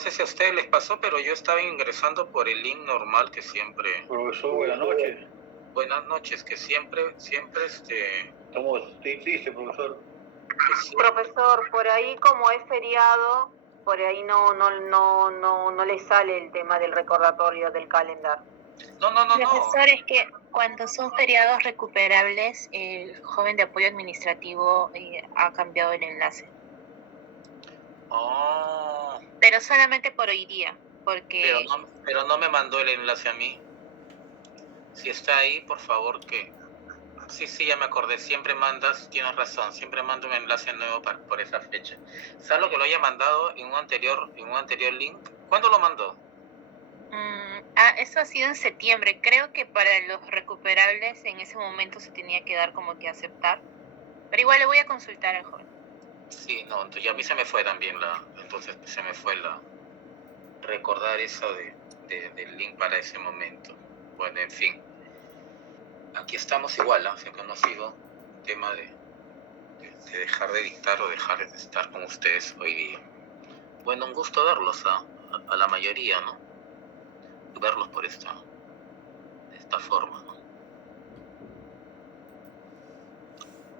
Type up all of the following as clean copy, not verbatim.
sé si a ustedes les pasó, pero yo estaba ingresando por el link normal que siempre. Profesor, buenas noches. Buenas noches, que siempre. Estamos triste, profesor. Profesor, por ahí como es feriado, por ahí no le sale el tema del recordatorio del calendario. No. Profesor, es que cuando son feriados recuperables, el joven de apoyo administrativo ha cambiado el enlace. Oh. Pero solamente por hoy día, porque... Pero no me mandó el enlace a mí. Si está ahí, por favor, que... Sí, ya me acordé. Siempre mandas, tienes razón, siempre mando un enlace nuevo por esa fecha. Salvo que lo haya mandado en un anterior link. ¿Cuándo lo mandó? Eso ha sido en septiembre. Creo que para los recuperables en ese momento se tenía que dar como que aceptar. Pero igual le voy a consultar al joven. Sí, no, entonces ya a mí se me fue también recordar eso del link para ese momento. Bueno, en fin. Aquí estamos igual, ¿no? Siempre hemos sido tema de dejar de dictar o dejar de estar con ustedes hoy día. Bueno, un gusto verlos a la mayoría, ¿no? Verlos por esta forma, ¿no?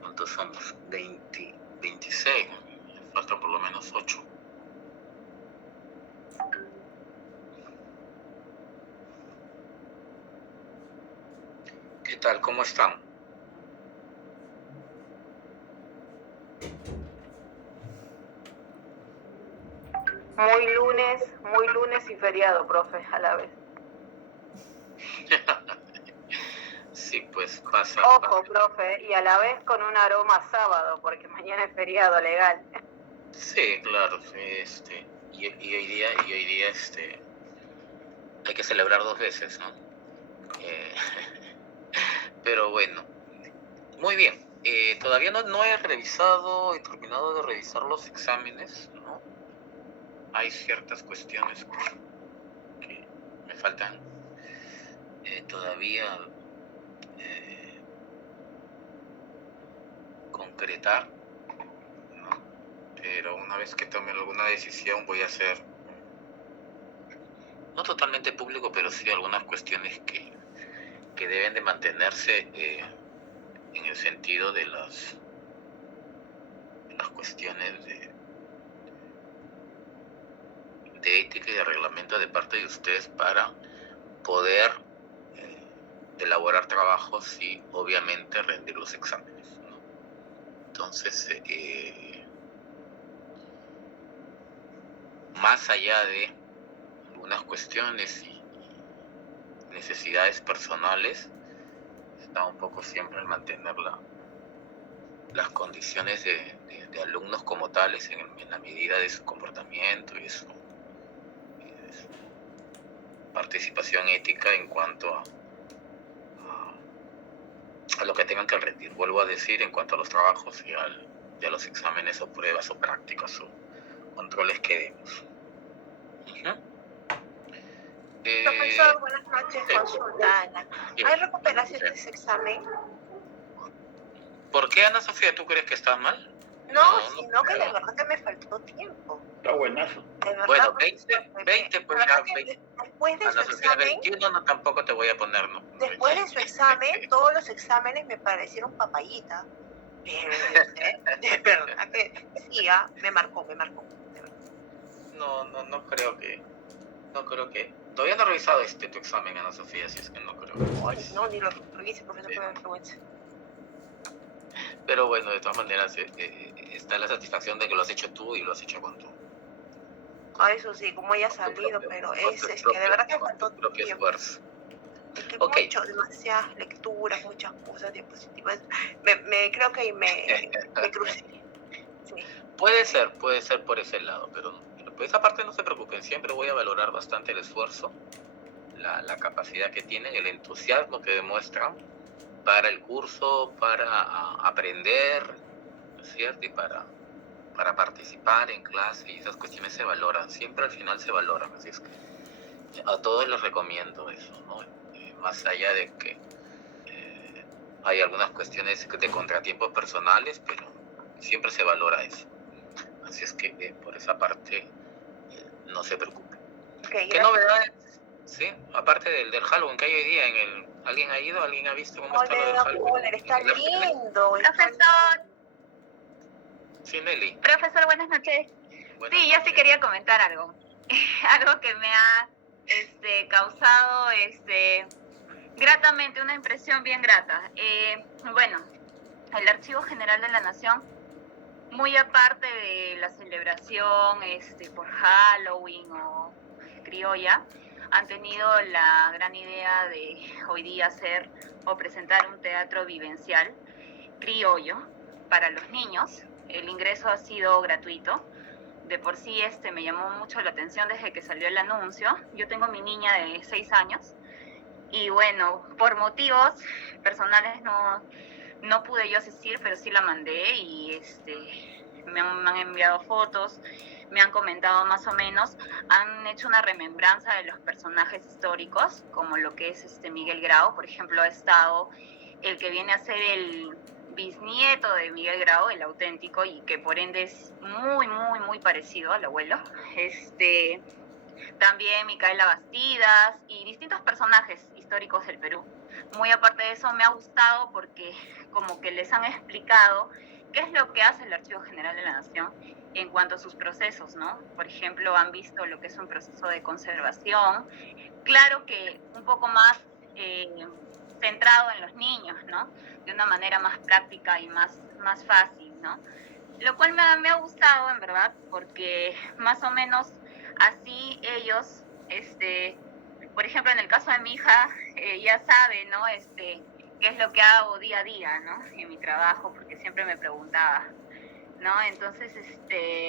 ¿Cuántos somos? 26, faltan por lo menos 8. ¿Qué tal? ¿Cómo están? Muy lunes y feriado, profe, a la vez. Sí, pues pasa. Ojo, profe, y a la vez con un aroma sábado, porque mañana es feriado legal. Sí, claro, y hoy día hay que celebrar 2 veces, ¿no? Pero bueno, muy bien. Todavía no he terminado de revisar los exámenes, ¿no? Hay ciertas cuestiones que me faltan todavía concretar, ¿no? Pero una vez que tome alguna decisión voy a hacer, no totalmente público, pero sí algunas cuestiones que deben de mantenerse en el sentido de las cuestiones de ética y de reglamento de parte de ustedes para poder elaborar trabajos y obviamente rendir los exámenes, ¿no? Entonces, más allá de algunas cuestiones y necesidades personales, está un poco siempre en mantener las condiciones de alumnos como tales en la medida de su comportamiento y de su participación ética en cuanto a lo que tengan que rendir. Vuelvo a decir, en cuanto a los trabajos y a los exámenes o pruebas o prácticas o controles que demos. Profesor, buenas noches, consulta Ana. ¿Hay recuperación de ese examen? ¿Por qué, Ana Sofía, tú crees que está mal? No, sino que de verdad que me faltó tiempo. Está buenazo. De verdad, bueno, profesor, 20 pues ya, 20. Después de su Ana Sofía, examen, 21 no, tampoco te voy a poner, ¿no? Después de su examen, todos los exámenes me parecieron papayita. Pero de verdad que sí, me marcó. De verdad. No creo que. Todavía no he revisado tu examen, Ana Sofía, si es que no creo. Ay, no, ni lo revise, profesor, me da vergüenza. Pero bueno, de todas maneras, está la satisfacción de que lo has hecho tú y lo has hecho con tú. Eso sí, como haya salido, pero es que de verdad que faltó tiempo. Esfuerzo. Es que mucho, demasiadas lecturas, muchas cosas, diapositivas. Creo que me crucé. Sí. Puede ser por ese lado, pero por esa parte no se preocupen. Siempre voy a valorar bastante el esfuerzo, la capacidad que tienen, el entusiasmo que demuestran para el curso, para aprender, ¿no es cierto? Y para participar en clase, y esas cuestiones se valoran, siempre al final se valoran, así es que a todos les recomiendo eso, ¿no? Más allá de que hay algunas cuestiones de contratiempos personales, pero siempre se valora eso. Así es que por esa parte no se preocupe. Ok, ¿Qué gracias. novedades? Sí, aparte del Halloween que hay hoy día ¿alguien ha ido? ¿Alguien ha visto cómo está lo del Hola, Halloween? hola, está ¿En la tele? lindo. Está Profesor, Sí, Nelly. profesor, buenas noches. Buenas Sí, yo sí noches. quería comentar algo. Algo que me ha causado gratamente, una impresión bien grata. Bueno, el Archivo General de la Nación, muy aparte de la celebración por Halloween o criolla, han tenido la gran idea de hoy día hacer o presentar un teatro vivencial criollo para los niños. El ingreso ha sido gratuito. De por sí me llamó mucho la atención desde que salió el anuncio. Yo tengo mi niña de 6 años y bueno, por motivos personales no pude yo asistir, pero sí la mandé y me han enviado fotos, me han comentado más o menos, han hecho una remembranza de los personajes históricos, como lo que es Miguel Grau. Por ejemplo, ha estado el que viene a ser el bisnieto de Miguel Grau, el auténtico, y que por ende es muy, muy, muy parecido al abuelo. También Micaela Bastidas y distintos personajes históricos del Perú. Muy aparte de eso, me ha gustado porque como que les han explicado qué es lo que hace el Archivo General de la Nación en cuanto a sus procesos, ¿no? Por ejemplo, han visto lo que es un proceso de conservación, claro que un poco más centrado en los niños, ¿no? De una manera más práctica y más fácil, ¿no? Lo cual me ha gustado, en verdad, porque más o menos así ellos, por ejemplo, en el caso de mi hija, ya sabe, ¿no? Qué es lo que hago día a día, ¿no? En mi trabajo, porque siempre me preguntaba, ¿no? Entonces,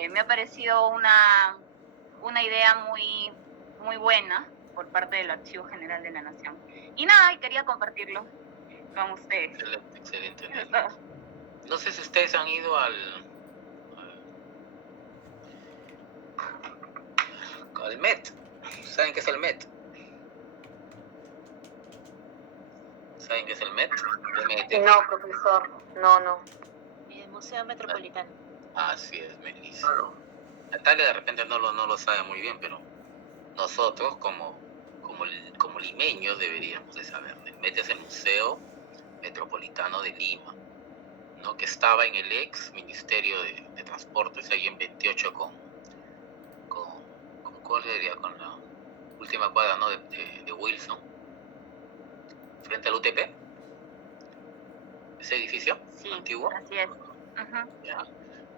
me ha parecido una idea muy, muy buena por parte del Archivo General de la Nación. Y nada, y quería compartirlo con ustedes. Excelente, excelente. Eso es todo. No sé si ustedes han ido al Met. ¿Saben qué es el Met? ¿Saben qué es el Met? MT. No, profesor, no. El Museo Metropolitano. Así es, Melissa. Natalia de repente no lo sabe muy bien, pero nosotros como limeños deberíamos de saber. El Met es el Museo Metropolitano de Lima, ¿no? Que estaba en el ex Ministerio de Transportes, ahí en 28 ¿cuál sería? Con la última cuadra, ¿no? de Wilson, frente al UTP, ese edificio Sí, antiguo. así es. Uh-huh. Ya,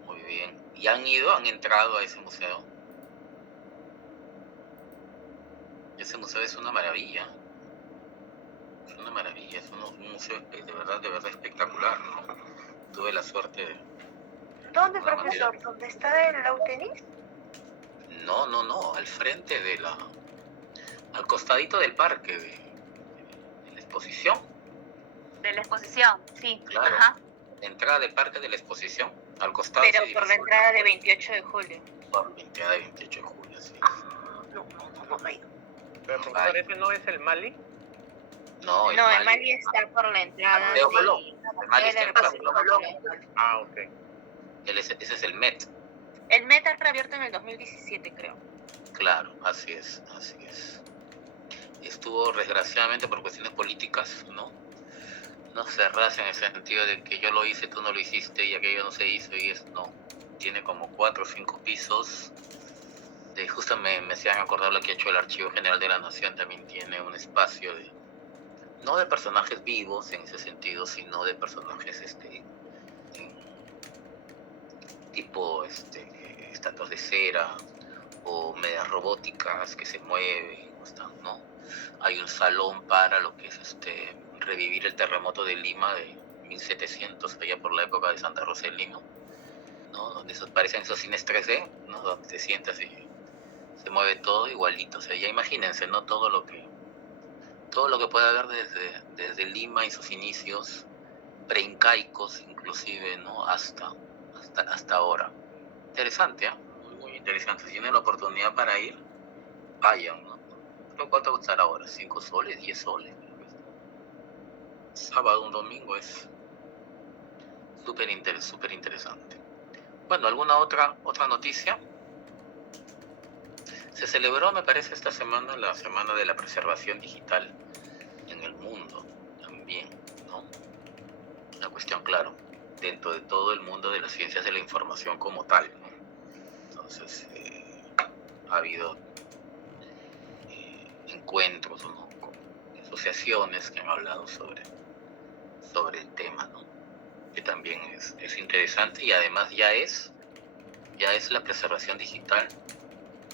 muy bien. ¿Y han entrado a ese museo? Ese museo es una maravilla. Es una maravilla, es un museo de verdad espectacular, ¿no? Tuve la suerte de... ¿Dónde, Una profesor? manera. ¿Dónde está el Lautenis? No, al frente al costadito del parque, de la exposición. De la exposición, sí. Claro. Ajá. La entrada del parque de la exposición, al costado. Pero por la entrada de 28 de julio. Por la entrada de 28 de julio, sí. No he ido. Pero profesor, ¿ese no es el Mali? No, No, el Mali está por la entrada. Mateo de- Colón. El Mali está en el Paseo Colón. Ah, ok. Ese es el Met. El Met ha reabierto en el 2017, creo. Claro, así es. Estuvo desgraciadamente por cuestiones políticas, ¿no? No cerrarse en el sentido de que yo lo hice, tú no lo hiciste y aquello no se hizo y es no. Tiene como 4 o 5 pisos. Justo me hacían acordar lo que ha hecho el Archivo General de la Nación, también tiene un espacio no de personajes vivos en ese sentido, sino de personajes tipo estatuas de cera o medias robóticas que se mueven, ¿no? Hay un salón para lo que es revivir el terremoto de Lima de 1700, allá por la época de Santa Rosa de Lima, ¿no? Donde parecen esos cines 3D, ¿no? Donde te sientas y se mueve todo igualito. O sea, ya imagínense, ¿no? Todo lo que puede haber desde Lima y sus inicios preincaicos inclusive, ¿no? hasta ahora. Interesante, ¿eh? Muy interesante. Si tienen la oportunidad para ir, vayan, ¿no? ¿Cuánto costará ahora? 5 soles, 10 soles. Sábado, un domingo es súper interesante. Bueno, ¿alguna otra noticia? Se celebró, me parece, esta semana la Semana de la Preservación Digital en el mundo también, ¿no? Una cuestión, claro, dentro de todo el mundo de las ciencias de la información como tal, ¿no? Entonces, ha habido encuentros, ¿no?, con asociaciones que han hablado sobre el tema, ¿no?, que también es interesante, y además ya es la preservación digital.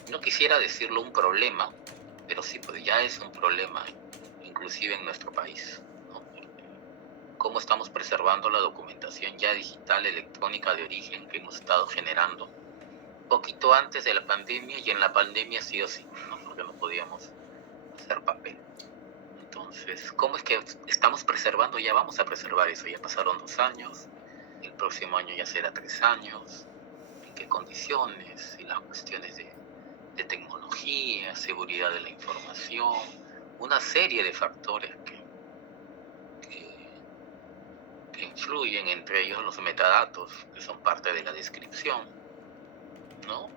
No quisiera decirlo un problema, pero sí, pues ya es un problema, inclusive en nuestro país, ¿no? Cómo estamos preservando la documentación ya digital, electrónica de origen que hemos estado generando poquito antes de la pandemia, y en la pandemia sí o sí, ¿no?, porque no podíamos hacer papel. Entonces, ¿cómo es que estamos preservando? Ya vamos a preservar eso, ya pasaron 2 años, el próximo año ya será 3 años, en qué condiciones, y las cuestiones de tecnología, seguridad de la información, una serie de factores que influyen, entre ellos los metadatos, que son parte de la descripción, ¿no?,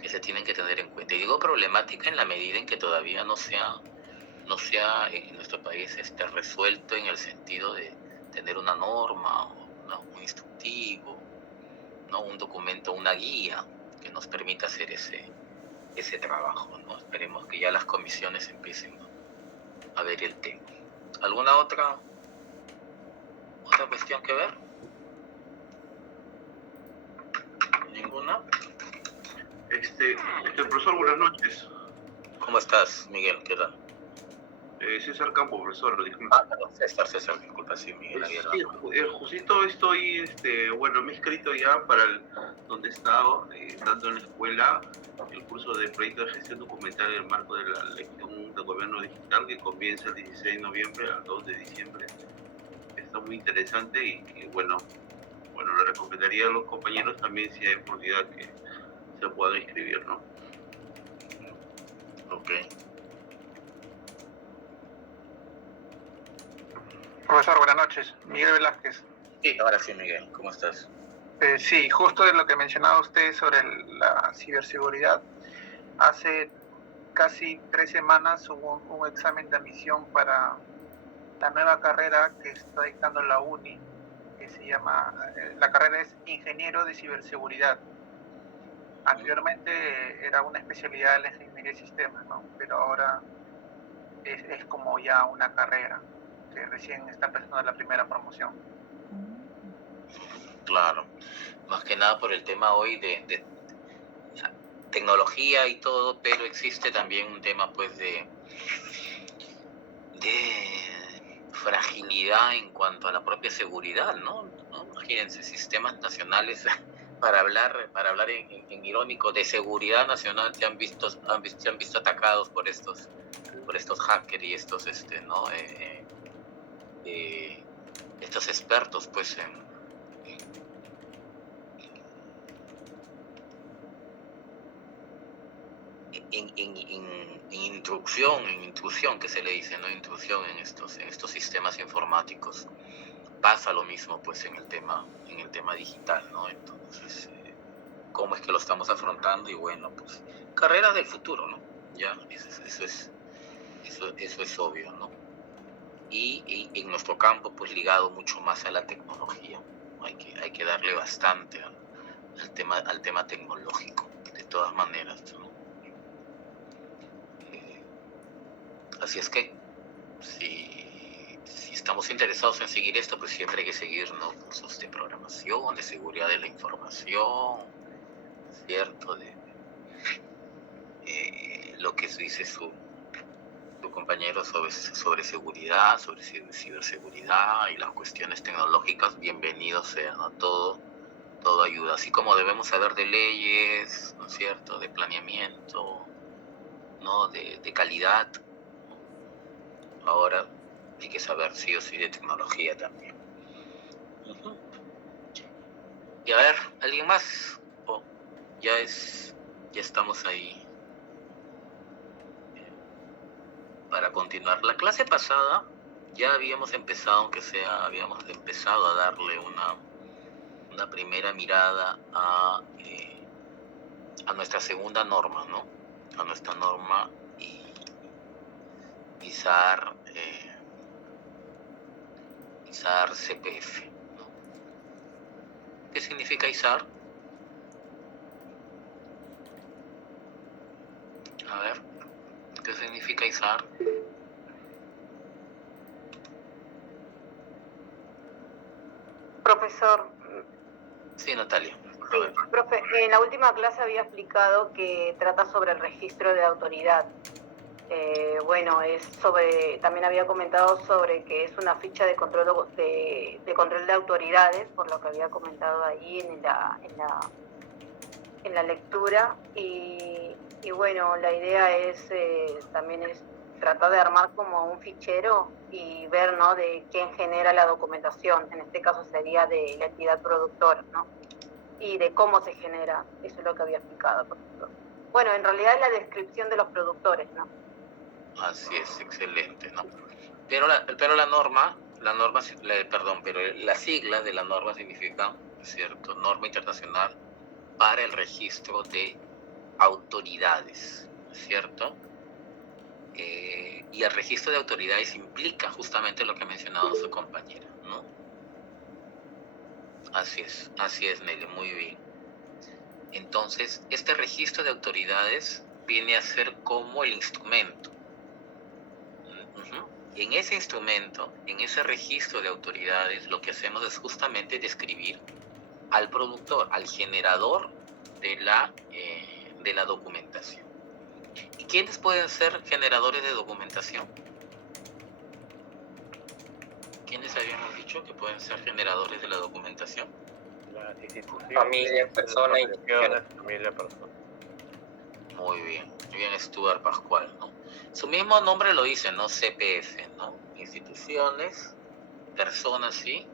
que se tienen que tener en cuenta. Y digo problemática en la medida en que todavía no se ha en nuestro país resuelto, en el sentido de tener una norma, un instructivo, ¿no?, un documento, una guía que nos permita hacer ese trabajo, ¿no? Esperemos que ya las comisiones empiecen a ver el tema. ¿Alguna otra cuestión que ver? ¿Ninguna? Profesor, buenas noches. ¿Cómo estás, Miguel? ¿Qué tal? César Campo, profesor, disculpa. Perdón, César, disculpa, sí, Miguel. Sí, justito estoy, me he inscrito ya para donde he estado, dando en la escuela el curso de proyecto de gestión documental en el marco de la Lección de Gobierno Digital, que comienza el 16 de noviembre al 2 de diciembre. Está muy interesante y bueno, le recomendaría a los compañeros también, si hay oportunidad, que se puedan inscribir, ¿no? Ok. Profesor, buenas noches. Miguel Velázquez. Sí, ahora sí, Miguel, ¿cómo estás? Sí, justo de lo que mencionaba usted sobre la ciberseguridad. Hace casi 3 semanas hubo un examen de admisión para la nueva carrera que está dictando la UNI, que se llama, la carrera es Ingeniero de Ciberseguridad. Anteriormente era una especialidad de la ingeniería de sistemas, ¿no? Pero ahora es como ya una carrera que recién está empezando la primera promoción. Claro, más que nada por el tema hoy de tecnología y todo, pero existe también un tema, pues, de fragilidad en cuanto a la propia seguridad, ¿no? Imagínense, sistemas nacionales para hablar en irónico de seguridad nacional, se han visto atacados por estos hackers y estos estos expertos, pues, en intrusión, que se le dice, ¿no? Intrusión en estos sistemas informáticos. Pasa lo mismo, pues, en el tema digital, ¿no? Entonces, ¿cómo es que lo estamos afrontando? Y bueno, pues, carreras del futuro, ¿no? Ya, eso es obvio, ¿no? Y en nuestro campo, pues, ligado mucho más a la tecnología. Hay que darle bastante al tema tecnológico, de todas maneras, ¿no? Así es que, si estamos interesados en seguir esto, pues siempre hay que seguir, ¿no?, cursos de programación, de seguridad de la información, ¿cierto? De lo que dice su compañero sobre seguridad, sobre ciberseguridad y las cuestiones tecnológicas. Bienvenidos sean, ¿no? Todo ayuda, así como debemos saber de leyes, ¿no es cierto?, de planeamiento, ¿no?, de calidad. Ahora hay que saber sí o sí de tecnología también. Y a ver, ¿alguien más? Ya estamos ahí para continuar. La clase pasada ya habíamos empezado, aunque sea, habíamos empezado a darle una primera mirada a nuestra segunda norma, ¿no? A nuestra norma ISAR CPF, ¿no? ¿Qué significa ISAR? A ver, ¿qué significa ISAR? Profesor, Sí, Natalia. A sí, ver. profe, en la última clase había explicado que trata sobre el registro de autoridad. Bueno, también había comentado sobre que es una ficha de control control de autoridades, por lo que había comentado ahí en la lectura. Y bueno, la idea también es tratar de armar como un fichero y ver, ¿no?, de quién genera la documentación. En este caso sería de la entidad productora, ¿no? Y de cómo se genera. Eso es lo que había explicado, profesor. Bueno, en realidad es la descripción de los productores, ¿no? Así es, excelente, ¿no? Pero la sigla de la norma significa, ¿cierto?, Norma Internacional para el Registro de Autoridades, ¿cierto? Y el registro de autoridades implica justamente lo que ha mencionado su compañera, ¿no? Así es, Nelly, muy bien. Entonces, este registro de autoridades viene a ser como el instrumento. En ese instrumento, en ese registro de autoridades, lo que hacemos es justamente describir al productor, al generador de la documentación. ¿Y quiénes pueden ser generadores de documentación? ¿Quiénes habíamos dicho que pueden ser generadores de la documentación? Las instituciones, Familia, persona, las asociaciones, familia, persona. Muy bien, Stuart Pascual, ¿no? Su mismo nombre lo dice, ¿no? CPF, ¿no? Instituciones, personas, sí,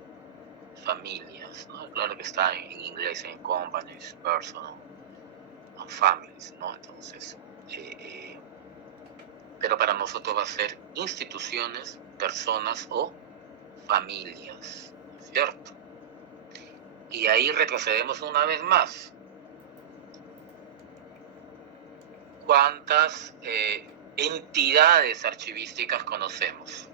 familias, ¿no? Claro que está en inglés, en companies, personal, families, ¿no? Entonces, pero para nosotros va a ser instituciones, personas o familias, ¿cierto? Y ahí retrocedemos una vez más. ¿Cuántas entidades archivísticas conocemos?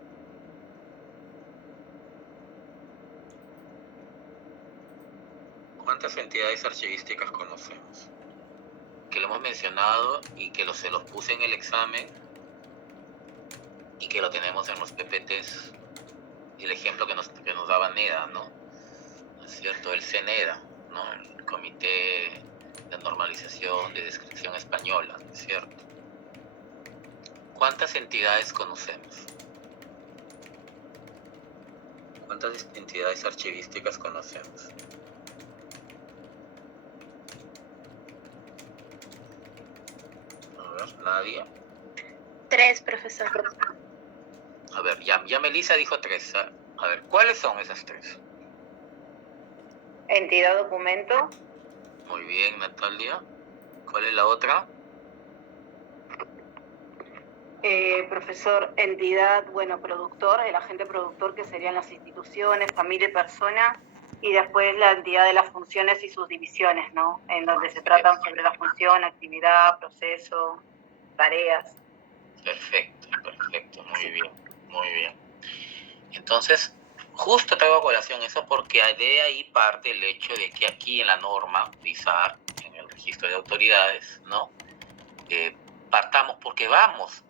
¿Cuántas entidades archivísticas conocemos? Que lo hemos mencionado y que se los puse en el examen y que lo tenemos en los PPTs. El ejemplo que nos daba NEDA, ¿no? ¿No es cierto? El CNEDA, ¿no? El Comité de Normalización de Descripción Española, ¿no es cierto? ¿Cuántas entidades conocemos? ¿Cuántas entidades archivísticas conocemos? A ver, Nadia. 3, profesor. A ver, ya Melissa dijo 3. A ver, ¿cuáles son esas 3? Entidad documento. Muy bien, Natalia. ¿Cuál es la otra? Profesor, entidad, bueno, productor, el agente productor, que serían las instituciones, familia y persona, y después la entidad de las funciones y sus divisiones, ¿no? En donde se tratan sobre la función, actividad, proceso, tareas. Perfecto, muy bien. Entonces, justo traigo a colación eso porque de ahí parte el hecho de que aquí en la norma, ISAR, en el registro de autoridades, ¿no? Partamos porque vamos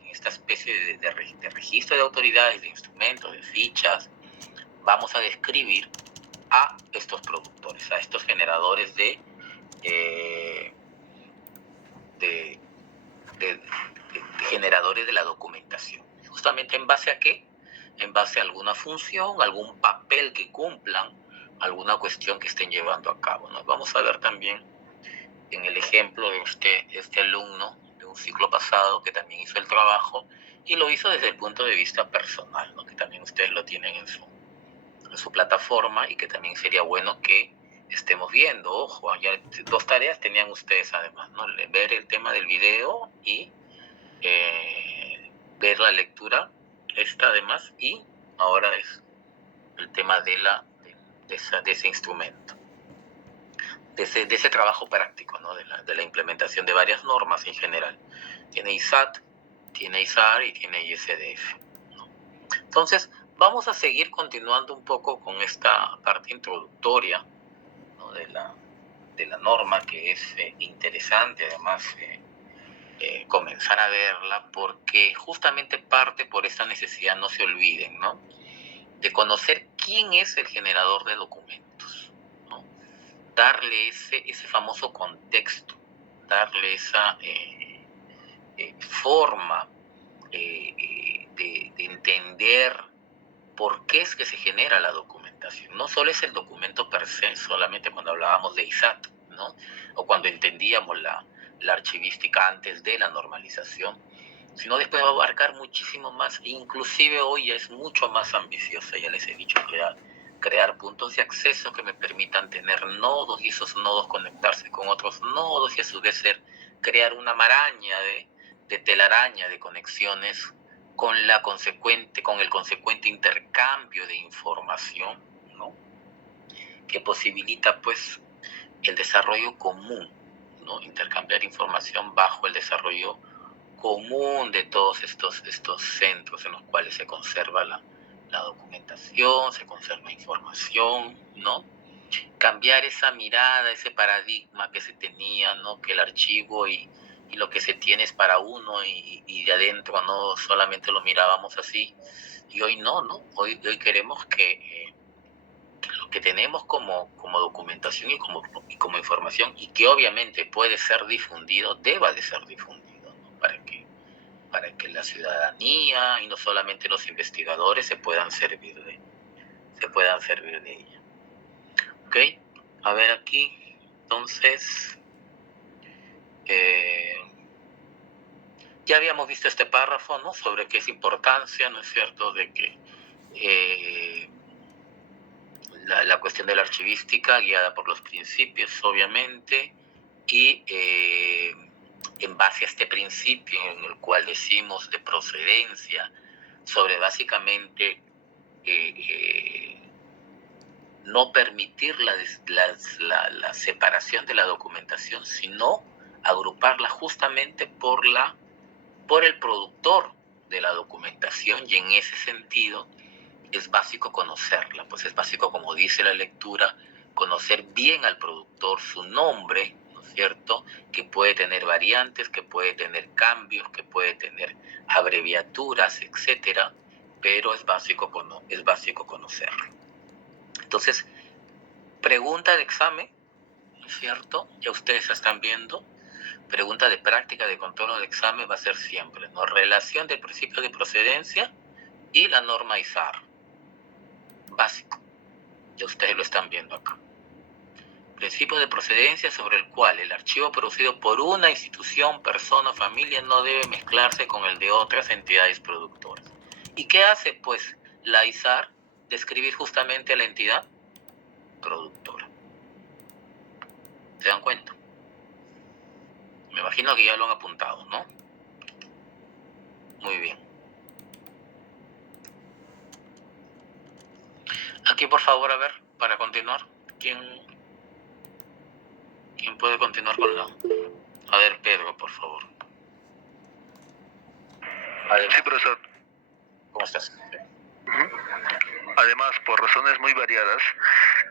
en esta especie de registro de autoridades, de instrumentos, de fichas, vamos a describir a estos productores, a estos generadores de generadores de la documentación. Justamente en base a qué? En base a alguna función, algún papel que cumplan, alguna cuestión que estén llevando a cabo, ¿no? Vamos a ver también en el ejemplo de este alumno de un ciclo pasado que también hizo el trabajo y lo hizo desde el punto de vista personal, ¿no? Que también ustedes lo tienen en su plataforma y que también sería bueno que estemos viendo. Ojo, ya 2 tareas tenían ustedes además, ¿no? Ver el tema del video y ver la lectura, esta además, y ahora es el tema de ese instrumento. de ese trabajo práctico, ¿no? De la implementación de varias normas en general. Tiene ISAT, tiene ISAR y tiene ISDF, ¿no? Entonces, vamos a seguir continuando un poco con esta parte introductoria, ¿no? de la norma, que es interesante, además, comenzar a verla, porque justamente parte por esa necesidad, no se olviden, ¿no? De conocer quién es el generador de documentos, ¿no? Darle ese famoso contexto, darle esa forma de entender por qué es que se genera la documentación. No solo es el documento per se, solamente cuando hablábamos de ISAT, ¿no? O cuando entendíamos la archivística antes de la normalización, sino después va a abarcar muchísimo más, inclusive hoy ya es mucho más ambiciosa. Ya les he dicho, crear puntos de acceso que me permitan tener nodos y esos nodos conectarse con otros nodos y a su vez crear una maraña de telaraña de conexiones con el consecuente intercambio de información, ¿no? Que posibilita pues el desarrollo común, ¿no? Intercambiar información bajo el desarrollo común de todos estos centros en los cuales se conserva la documentación, se conserva información, ¿no? Cambiar esa mirada, ese paradigma que se tenía, ¿no? Que el archivo y lo que se tiene es para uno y de adentro no solamente lo mirábamos así. Y hoy no, ¿no? Hoy queremos que lo que tenemos como documentación y como información, y que obviamente puede ser difundido, deba de ser difundido, ¿no? Para que la ciudadanía y no solamente los investigadores se puedan servir de ella. ¿Ok? A ver aquí, entonces, ya habíamos visto este párrafo, ¿no? Sobre qué es importancia, ¿no es cierto?, de que la cuestión de la archivística guiada por los principios, obviamente, y en base a este principio en el cual decimos de procedencia, sobre básicamente no permitir la separación de la documentación, sino agruparla justamente por el productor de la documentación, y en ese sentido es básico conocerla, pues es básico, como dice la lectura, conocer bien al productor, su nombre, ¿no es cierto?, que puede tener variantes, que puede tener cambios, que puede tener abreviaturas, etcétera, pero es básico conocerlo. Entonces, pregunta de examen, ¿no es cierto?, ya ustedes están viendo, pregunta de práctica de control de examen va a ser siempre, ¿no?, relación del principio de procedencia y la norma ISAR. Básico, ya ustedes lo están viendo acá. Principio de procedencia sobre el cual el archivo producido por una institución, persona o familia no debe mezclarse con el de otras entidades productoras. ¿Y qué hace pues la ISAR? Describir justamente a la entidad productora. ¿Se dan cuenta? Me imagino que ya lo han apuntado, ¿no? Muy bien. Aquí, por favor, a ver, para continuar, ¿quién puede continuar con la...? A ver, Pedro, por favor. Además, sí, profesor. ¿Cómo estás? Además, por razones muy variadas,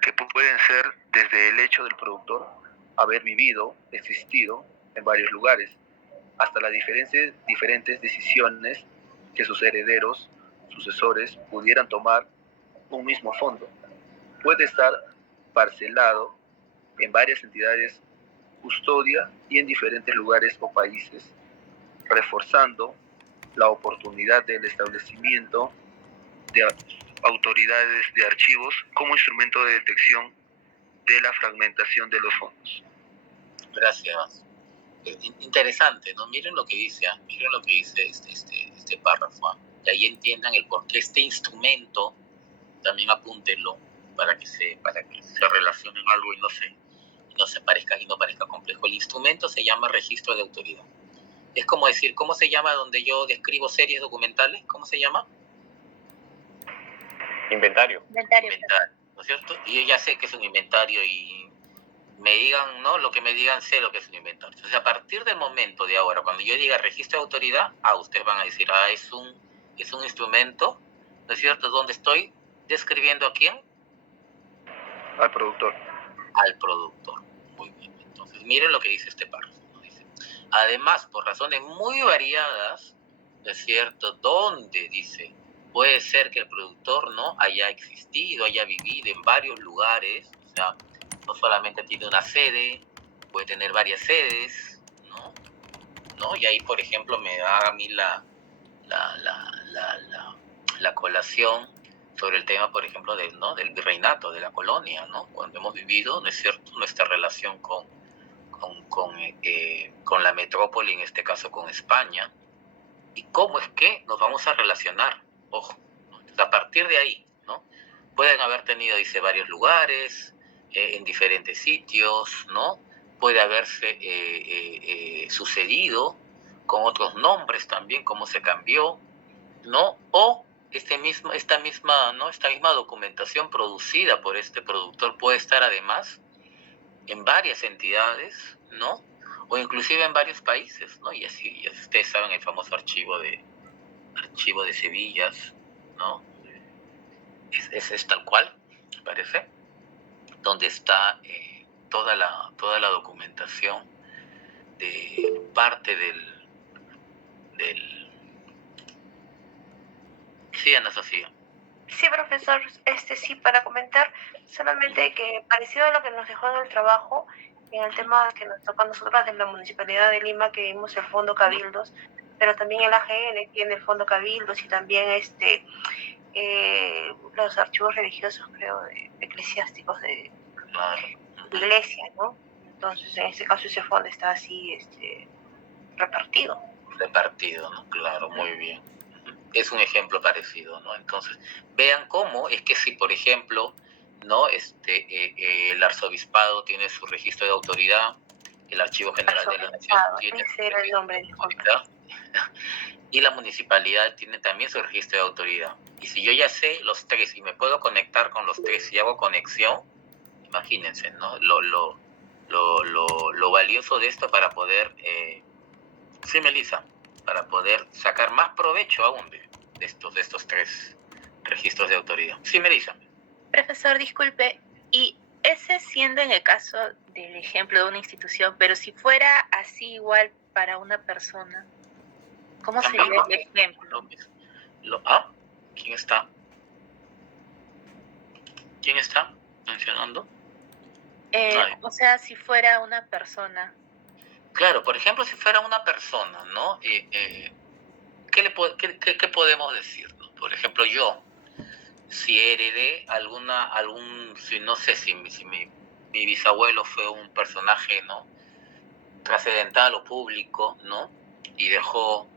que pueden ser desde el hecho del productor haber vivido, existido en varios lugares, hasta las diferentes decisiones que sus herederos, sucesores, pudieran tomar un mismo fondo. Puede estar parcelado en varias entidades custodia y en diferentes lugares o países, reforzando la oportunidad del establecimiento de autoridades de archivos como instrumento de detección de la fragmentación de los fondos. Gracias. Interesante, ¿no? Miren lo que dice este párrafo. Y ahí entiendan el por qué este instrumento, también apúntenlo para que se relacionen algo y no parezca complejo. El instrumento se llama registro de autoridad. Es como decir, ¿cómo se llama donde yo describo series documentales? ¿Cómo se llama? Inventario. Inventario, ¿no es cierto? Y yo ya sé que es un inventario y me digan, ¿no? Lo que me digan, sé lo que es un inventario. Entonces, a partir del momento de ahora, cuando yo diga registro de autoridad, ustedes van a decir, es un instrumento, ¿no es cierto? ¿Dónde estoy describiendo a quién? Al productor. Al productor. Muy bien. Entonces, miren lo que dice este párrafo, ¿no? Dice, además, por razones muy variadas, ¿no es cierto? Donde, dice, puede ser que el productor no haya existido, haya vivido en varios lugares, o sea, no solamente tiene una sede, puede tener varias sedes, ¿no? Y ahí, por ejemplo, me da a mí la colación sobre el tema, por ejemplo, del virreinato, de la colonia, ¿no? Cuando hemos vivido, ¿no es cierto?, nuestra relación con la metrópoli, en este caso con España, y cómo es que nos vamos a relacionar, ojo, ¿no? Entonces, a partir de ahí, ¿no? Pueden haber tenido, dice, varios lugares, en diferentes sitios, ¿no? Puede haberse sucedido con otros nombres también, cómo se cambió, ¿no? O esta misma documentación producida por este productor puede estar además en varias entidades, ¿no? O inclusive en varios países, ¿no? Y así ustedes saben el famoso archivo de Sevillas, ¿no? Es tal cual, me parece, donde está toda la documentación de parte del Sí, Ana Sofía. Sí, profesor, sí, para comentar, solamente que parecido a lo que nos dejó en el trabajo, en el tema que nos toca a nosotros de la Municipalidad de Lima, que vimos el Fondo Cabildos, pero también el AGN tiene el Fondo Cabildos y también los archivos religiosos, creo, eclesiásticos de iglesia, ¿no? Entonces, en este caso, ese fondo está así, repartido. Repartido, ¿no? Claro, muy bien. Es un ejemplo parecido, ¿no? Entonces, vean cómo es que si, por ejemplo, ¿no? El arzobispado tiene su registro de autoridad, el Archivo General de la Nación tiene su registro de autoridad, y la municipalidad tiene también su registro de autoridad. Y si yo ya sé los tres y me puedo conectar con los tres y hago conexión, imagínense, ¿no? Lo valioso de esto para poder, sí, Melissa, para poder sacar más provecho aún de estos tres registros de autoridad. Sí, Melissa. Profesor, disculpe, y ese siendo en el caso del ejemplo de una institución, pero si fuera así igual para una persona, ¿cómo sería el ejemplo? ¿Quién está? ¿Quién está mencionando? O sea, si fuera una persona. Claro, por ejemplo, si fuera una persona, ¿no? ¿Qué podemos decir, ¿no? Por ejemplo, yo, si heredé no sé si mi bisabuelo fue un personaje, ¿no?, trascendental o público, ¿no?, y dejó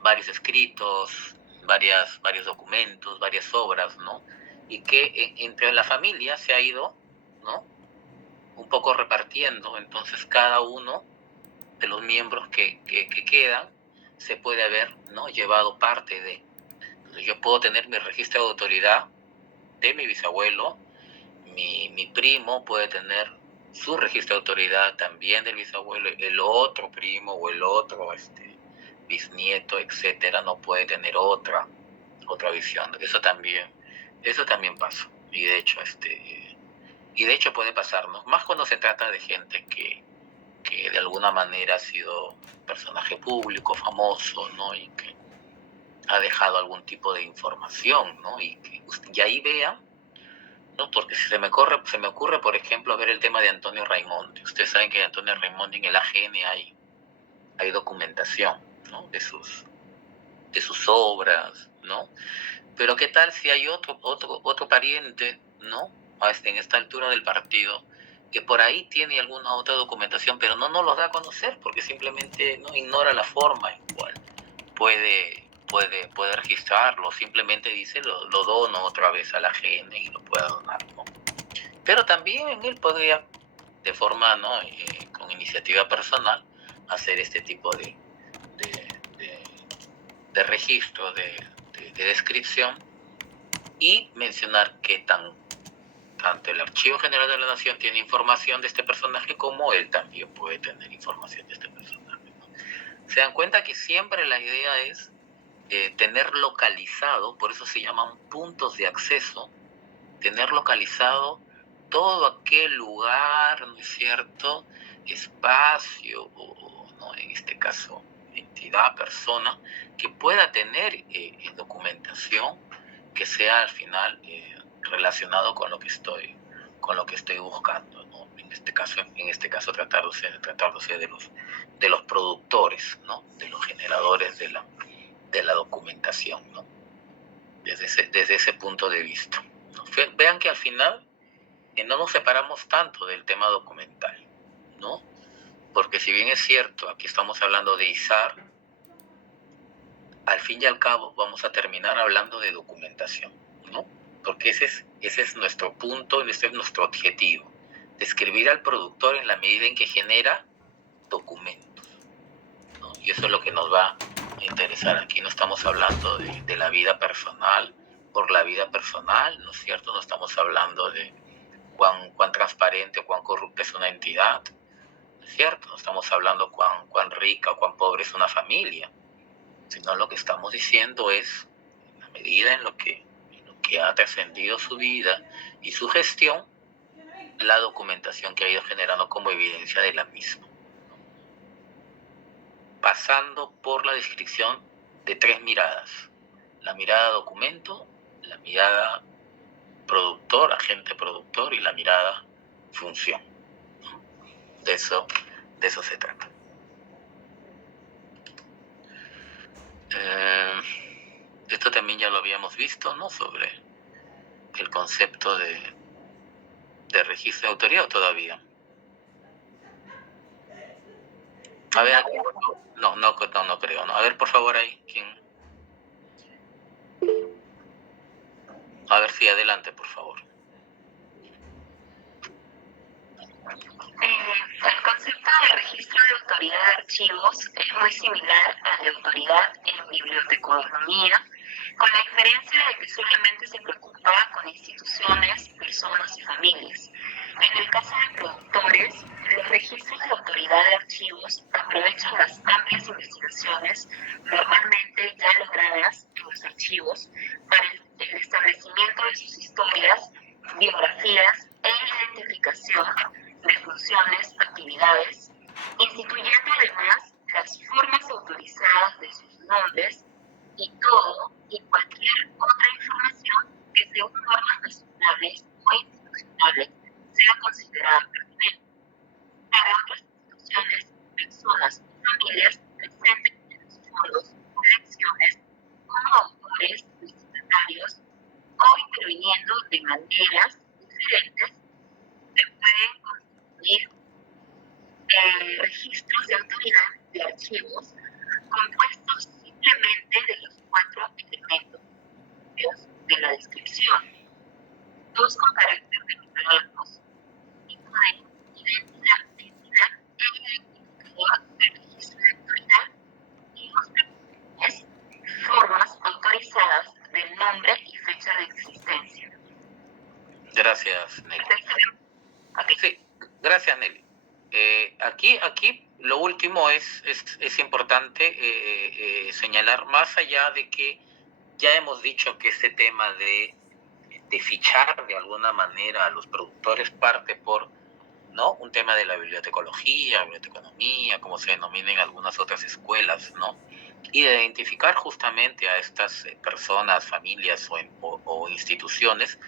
varios escritos, varios documentos, varias obras, ¿no?, y que entre la familia se ha ido, ¿no?, un poco repartiendo. Entonces cada uno de los miembros que quedan se puede haber, ¿no?, llevado parte de. Entonces yo puedo tener mi registro de autoridad de mi bisabuelo, mi primo puede tener su registro de autoridad también del bisabuelo, el otro primo o el otro bisnieto, etcétera, no puede tener otra visión. Eso también pasa. Y de hecho puede pasarnos, más cuando se trata de gente que de alguna manera ha sido personaje público, famoso, ¿no?, y que ha dejado algún tipo de información, ¿no? Y ahí vean, ¿no? Porque se me ocurre, por ejemplo, ver el tema de Antonio Raimondi. Ustedes saben que de Antonio Raimondi en el AGN hay documentación, ¿no?, de sus obras, ¿no? Pero ¿qué tal si hay otro pariente, ¿no?, en esta altura del partido, que por ahí tiene alguna otra documentación, pero no nos lo da a conocer porque simplemente no ignora la forma en cual puede registrarlo, simplemente dice lo dono otra vez a la AGN y lo pueda donar, ¿no? Pero también él podría, de forma, ¿no?, con iniciativa personal, hacer este tipo de registro, de descripción, y mencionar qué tanto el Archivo General de la Nación tiene información de este personaje como él también puede tener información de este personaje, ¿no? Se dan cuenta que siempre la idea es tener localizado, por eso se llaman puntos de acceso, tener localizado todo aquel lugar, ¿no es cierto?, espacio, ¿no?, en este caso, entidad, persona, que pueda tener documentación que sea al final relacionado con lo que estoy buscando, ¿no? En este caso tratándose de los productores, ¿no?, de los generadores de la documentación, ¿no?, desde ese punto de vista, ¿no? Vean que al final no nos separamos tanto del tema documental, ¿no? Porque si bien es cierto, aquí estamos hablando de ISAR, al fin y al cabo vamos a terminar hablando de documentación, ¿no? Porque ese es nuestro punto, ese es nuestro objetivo, describir al productor en la medida en que genera documentos, ¿no? Y eso es lo que nos va a interesar. Aquí no estamos hablando de la vida personal por la vida personal, ¿no es cierto? No estamos hablando de cuán transparente o cuán corrupta es una entidad, ¿no es cierto? No estamos hablando cuán rica o cuán pobre es una familia, sino lo que estamos diciendo es, en la medida en lo que ha trascendido su vida y su gestión, la documentación que ha ido generando como evidencia de la misma, pasando por la descripción de 3 miradas: la mirada documento, la mirada productor, agente productor, y la mirada función. De eso se trata. Esto también ya lo habíamos visto, ¿no?, sobre el concepto de registro de autoridad, ¿o todavía? A ver, no creo, ¿no? A ver, por favor, ahí, ¿quién? A ver, sí, adelante, por favor. El concepto de registro de autoridad de archivos es muy similar al de autoridad en biblioteconomía, con la diferencia de que solamente se preocupa con instituciones, personas y familias. En el caso de productores, los registros de autoridad de archivos aprovechan las amplias investigaciones normalmente ya logradas en los archivos para el establecimiento de sus historias, biografías e identificación de funciones, actividades, instituyendo además las formas autorizadas de sus nombres y todo y cualquier otra información que según normas nacionales o institucionales sea considerada pertinente. Para otras instituciones, personas y familias presentes en los fondos, colecciones, como autores, destinatarios o interviniendo de maneras diferentes, se pueden constituir registros de autoridad de archivos compuestos simplemente de los 4 elementos de la descripción, 2 con carácter delimitados, y pueden identidad e identificador del registro de autoridad y 2 pequeñas formas autorizadas del nombre y fecha de existencia. Gracias, Nelly. Okay. Sí, gracias, Nelly. Aquí lo último es importante señalar, más allá de que ya hemos dicho que este tema de fichar de alguna manera a los productores parte por, ¿no?, un tema de la bibliotecología, biblioteconomía, como se denomina en algunas otras escuelas, ¿no?, y de identificar justamente a estas personas, familias o instituciones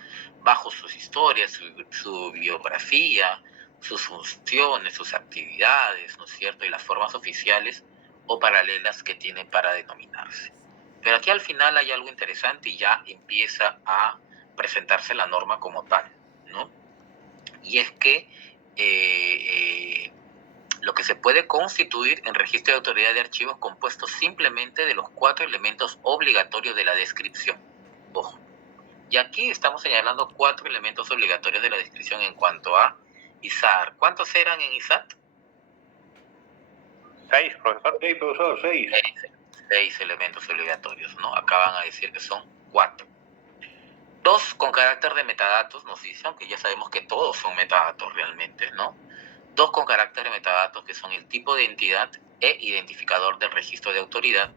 bajo sus historias, su biografía, sus funciones, sus actividades, ¿no es cierto?, y las formas oficiales o paralelas que tienen para denominarse. Pero aquí al final hay algo interesante y ya empieza a presentarse la norma como tal, ¿no? Y es que lo que se puede constituir en registro de autoridad de archivos compuesto simplemente de los 4 elementos obligatorios de la descripción. Ojo. Y aquí estamos señalando 4 elementos obligatorios de la descripción en cuanto a ISAR. ¿Cuántos eran en ISAT? 6, profesor. 6, profesor, 6. 6 elementos obligatorios, ¿no? Acaban a decir que son 4. 2 con carácter de metadatos, nos dice, aunque ya sabemos que todos son metadatos realmente, ¿no? 2 con carácter de metadatos, que son el tipo de entidad e identificador del registro de autoridad,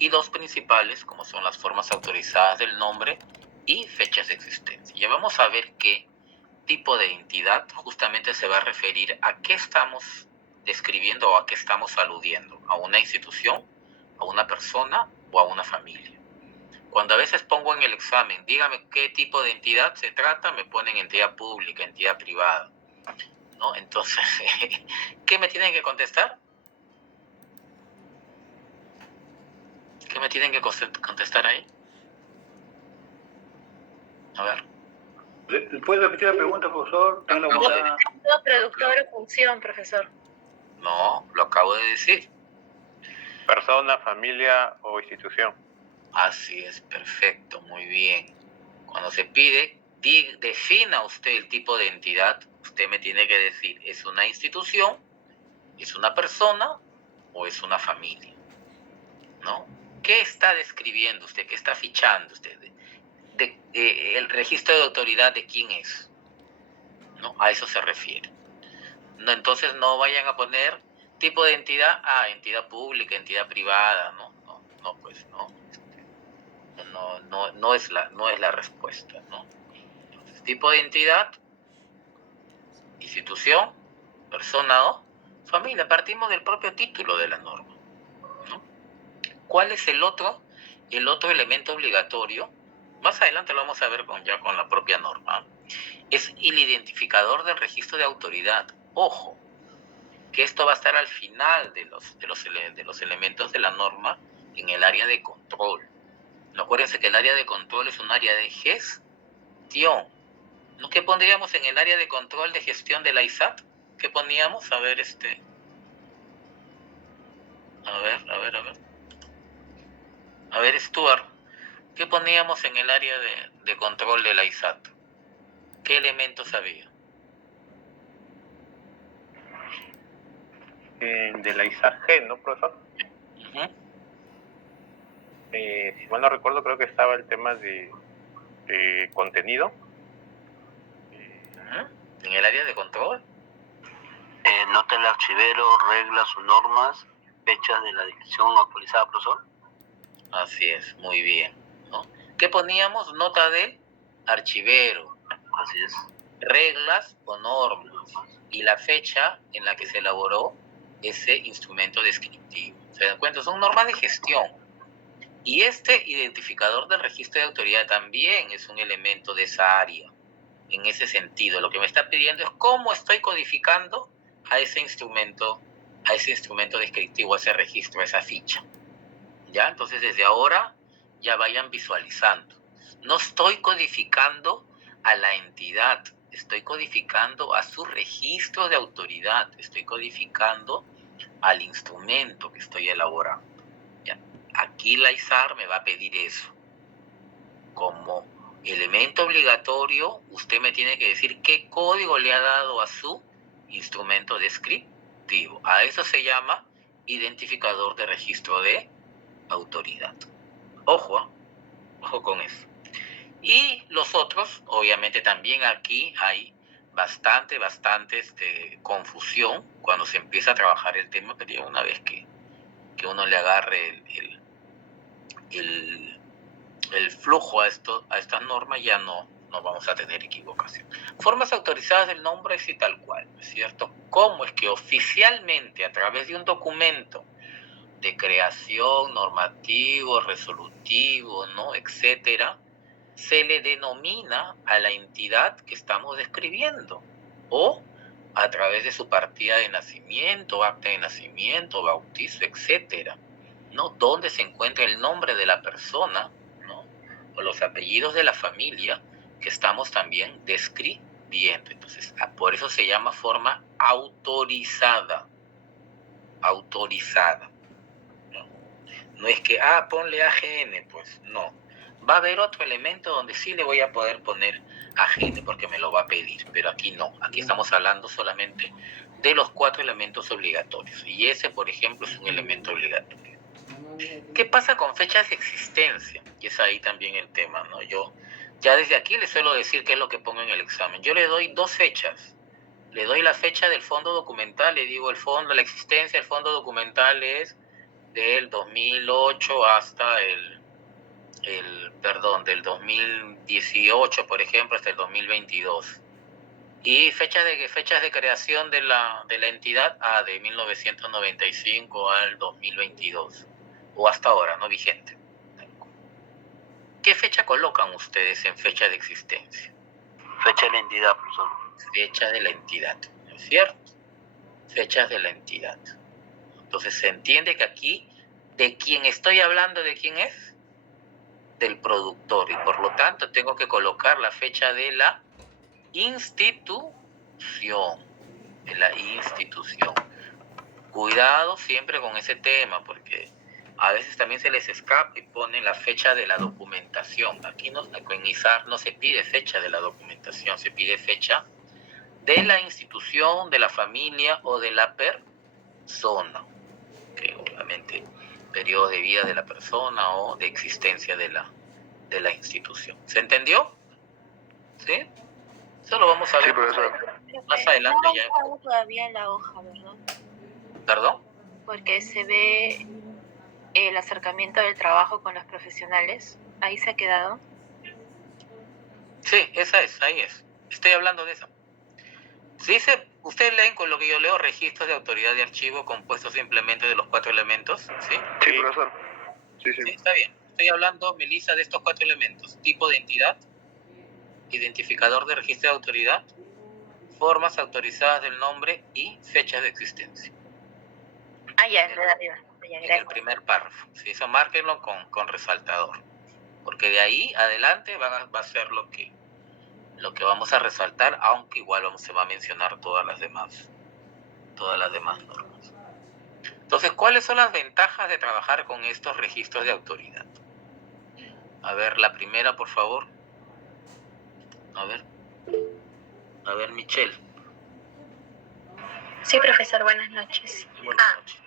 y 2 principales, como son las formas autorizadas del nombre y fechas de existencia. Ya vamos a ver qué tipo de entidad justamente se va a referir a qué estamos describiendo o a qué estamos aludiendo, a una institución, a una persona o a una familia. Cuando a veces pongo en el examen, dígame qué tipo de entidad se trata, me ponen entidad pública, entidad privada, ¿no? Entonces, ¿qué me tienen que contestar? ¿Qué me tienen que contestar ahí? A ver. ¿Puede repetir la pregunta, profesor? Tengo la bondad. Productor o función, profesor. No, lo acabo de decir. Persona, familia o institución. Así es, perfecto, muy bien. Cuando se pide, defina usted el tipo de entidad, usted me tiene que decir, ¿es una institución, es una persona o es una familia? ¿No? ¿Qué está describiendo usted? ¿Qué está fichando usted? El registro de autoridad de quién es, ¿no? A eso se refiere. No, entonces no vayan a poner tipo de entidad, entidad pública, entidad privada, no es la respuesta, ¿no? Entonces, tipo de entidad, institución, persona o familia. Partimos del propio título de la norma, ¿no? ¿Cuál es el otro elemento obligatorio? Más adelante lo vamos a ver ya con la propia norma. Es el identificador del registro de autoridad. Ojo, que esto va a estar al final de los elementos de la norma en el área de control. No, acuérdense que el área de control es un área de gestión. ¿No? ¿Qué pondríamos en el área de control de gestión de la ISAT? ¿Qué poníamos? A ver, A ver, Stuart, ¿qué poníamos en el área de control de la ISAT? ¿Qué elementos había? De la ISAG, ¿no, profesor? Si mal no recuerdo, creo que estaba el tema de contenido. ¿En el área de control? Nota el archivero, reglas o normas, fechas de la dirección actualizada, profesor. Así es, muy bien, ¿no? ¿Qué poníamos? Nota del archivero. Así es. Reglas o normas. Y la fecha en la que se elaboró ese instrumento descriptivo. ¿Se dan cuenta? Son normas de gestión. Y este identificador del registro de autoridad también es un elemento de esa área. En ese sentido, lo que me está pidiendo es cómo estoy codificando a ese instrumento descriptivo, a ese registro, a esa ficha. ¿Ya? Entonces, desde ahora ya vayan visualizando. No estoy codificando a la entidad, estoy codificando a su registro de autoridad, estoy codificando al instrumento que estoy elaborando. ¿Ya? Aquí la ISAR me va a pedir eso. Como elemento obligatorio, usted me tiene que decir qué código le ha dado a su instrumento descriptivo. A eso se llama identificador de registro de autoridad. Ojo con eso. Y los otros, obviamente también aquí hay bastante confusión cuando se empieza a trabajar el tema, pero ya una vez que uno le agarre el flujo a estas normas, ya no vamos a tener equivocación. Formas autorizadas del nombre es y tal cual, ¿no es cierto? ¿Cómo es que oficialmente, a través de un documento de creación, normativo, resolutivo, ¿no?, etcétera, se le denomina a la entidad que estamos describiendo? O a través de su partida de nacimiento, acta de nacimiento, bautizo, etcétera, ¿no? Donde se encuentra el nombre de la persona, ¿no?, o los apellidos de la familia que estamos también describiendo. Entonces, por eso se llama forma autorizada. Autorizada. No es que, ponle AGN, pues no. Va a haber otro elemento donde sí le voy a poder poner AGN porque me lo va a pedir, pero aquí no. Aquí estamos hablando solamente de los 4 elementos obligatorios. Y ese, por ejemplo, es un elemento obligatorio. ¿Qué pasa con fechas de existencia? Y es ahí también el tema, ¿no? Yo Ya desde aquí les suelo decir qué es lo que pongo en el examen. Yo le doy 2 fechas. Le doy la fecha del fondo documental, le digo el fondo, la existencia del fondo documental es del 2008 hasta del 2018, por ejemplo, hasta el 2022. Y fechas de creación de la entidad, de 1995 al 2022, o hasta ahora, no vigente. ¿Qué fecha colocan ustedes en fecha de existencia? Fecha de la entidad, profesor. Fecha de la entidad, ¿no es cierto? Fechas de la entidad. Entonces se entiende que aquí, ¿de quién estoy hablando? ¿De quién es? Del productor, y por lo tanto tengo que colocar la fecha de la institución. Cuidado siempre con ese tema, porque a veces también se les escapa y ponen la fecha de la documentación. Aquí en ISAR no se pide fecha de la documentación, se pide fecha de la institución, de la familia o de la persona, que obviamente periodo de vida de la persona o de existencia de la institución. ¿Se entendió? ¿Sí? Eso lo vamos a ver más adelante. No ya. está todavía en la hoja, ¿verdad? ¿Perdón? Porque se ve el acercamiento del trabajo con los profesionales. Ahí se ha quedado. Sí, esa es, ahí es. Estoy hablando de eso. Si ustedes leen con lo que yo leo, registros de autoridad de archivo compuestos simplemente de los 4 elementos, ¿sí? Sí, profesor. Sí. Sí, está bien. Estoy hablando, Melissa, de estos 4 elementos. Tipo de entidad, identificador de registro de autoridad, formas autorizadas del nombre y fechas de existencia. Ya, de arriba. En el primer párrafo. Si eso, márquenlo con resaltador. Porque de ahí adelante va a ser lo que vamos a resaltar, aunque igual se va a mencionar todas las demás normas. Entonces, ¿cuáles son las ventajas de trabajar con estos registros de autoridad? A ver, la primera, por favor. A ver, Michelle. Sí, profesor, buenas noches. Buenas noches.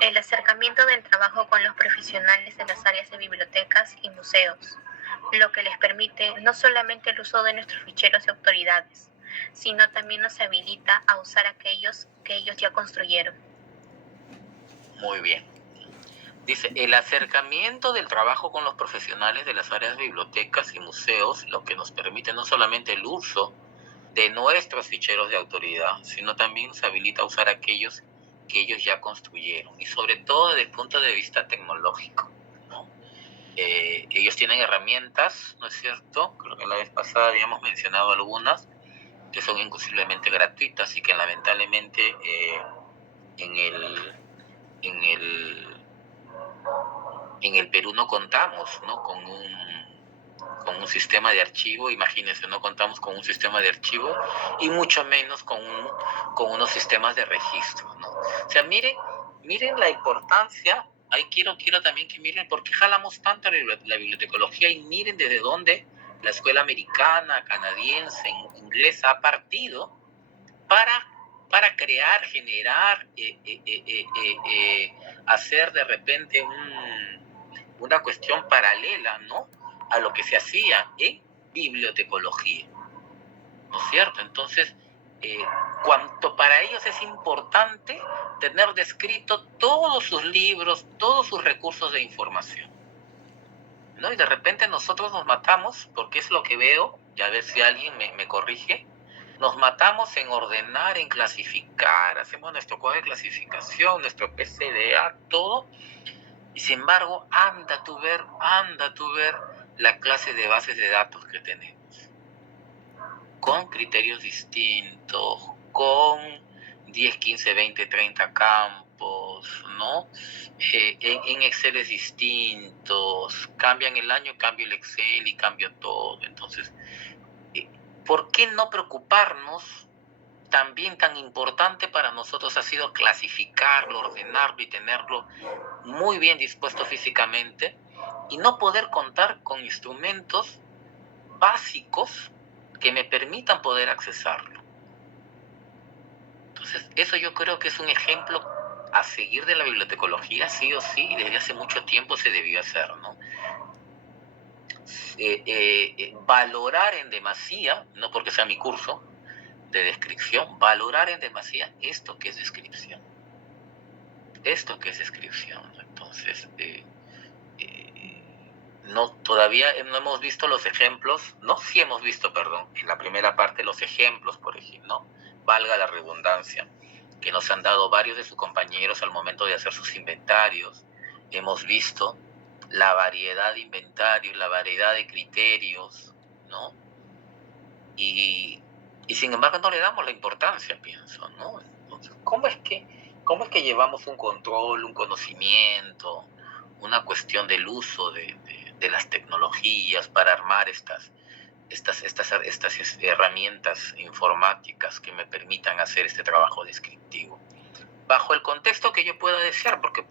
El acercamiento del trabajo con los profesionales de las áreas de bibliotecas y museos, lo que les permite no solamente el uso de nuestros ficheros de autoridades, sino también nos habilita a usar aquellos que ellos ya construyeron. Muy bien. Dice, el acercamiento del trabajo con los profesionales de las áreas de bibliotecas y museos, lo que nos permite no solamente el uso de nuestros ficheros de autoridad, sino también nos habilita a usar aquellos que ellos ya construyeron, y sobre todo desde el punto de vista tecnológico, ¿no? Ellos tienen herramientas, ¿no es cierto? Creo que la vez pasada habíamos mencionado algunas, que son inclusivamente gratuitas y que lamentablemente en el Perú no contamos, ¿no? con un sistema de archivo. Imagínense, no contamos con un sistema de archivo y mucho menos con unos sistemas de registro, ¿no? O sea, miren la importancia. Ahí quiero también que miren por qué jalamos tanto la bibliotecología, y miren desde dónde la escuela americana, canadiense, inglesa ha partido para crear, generar, hacer de repente una cuestión paralela, ¿no?, a lo que se hacía en bibliotecología, ¿no es cierto? Entonces, cuanto para ellos es importante tener descrito todos sus libros, todos sus recursos de información, ¿no? Y de repente nosotros nos matamos, porque es lo que veo, y a ver si alguien me corrige, nos matamos en ordenar, en clasificar, hacemos nuestro cuadro de clasificación, nuestro PCDA, todo, y sin embargo, anda tú ver la clase de bases de datos que tenemos, con criterios distintos, con 10, 15, 20, 30 campos, ¿no? En Exceles distintos, cambian el año, cambio el Excel y cambio todo. Entonces, ¿por qué no preocuparnos? También tan importante para nosotros ha sido clasificarlo, ordenarlo y tenerlo muy bien dispuesto físicamente, y no poder contar con instrumentos básicos que me permitan poder accesarlo. Entonces, eso yo creo que es un ejemplo a seguir de la bibliotecología, sí o sí, y desde hace mucho tiempo se debió hacer, ¿no? valorar en demasía, no porque sea mi curso de descripción, valorar en demasía esto que es descripción. Esto que es descripción. Entonces, todavía no hemos visto los ejemplos, sí hemos visto, perdón, en la primera parte los ejemplos, por ejemplo, ¿no? Valga la redundancia, que nos han dado varios de sus compañeros al momento de hacer sus inventarios. Hemos visto la variedad de inventarios, la variedad de criterios, ¿no? Y sin embargo no le damos la importancia, pienso, ¿no? Entonces, ¿cómo es que llevamos un control, un conocimiento, una cuestión del uso de las tecnologías para armar estas herramientas informáticas que me permitan hacer este trabajo descriptivo? Bajo el contexto que yo pueda desear, porque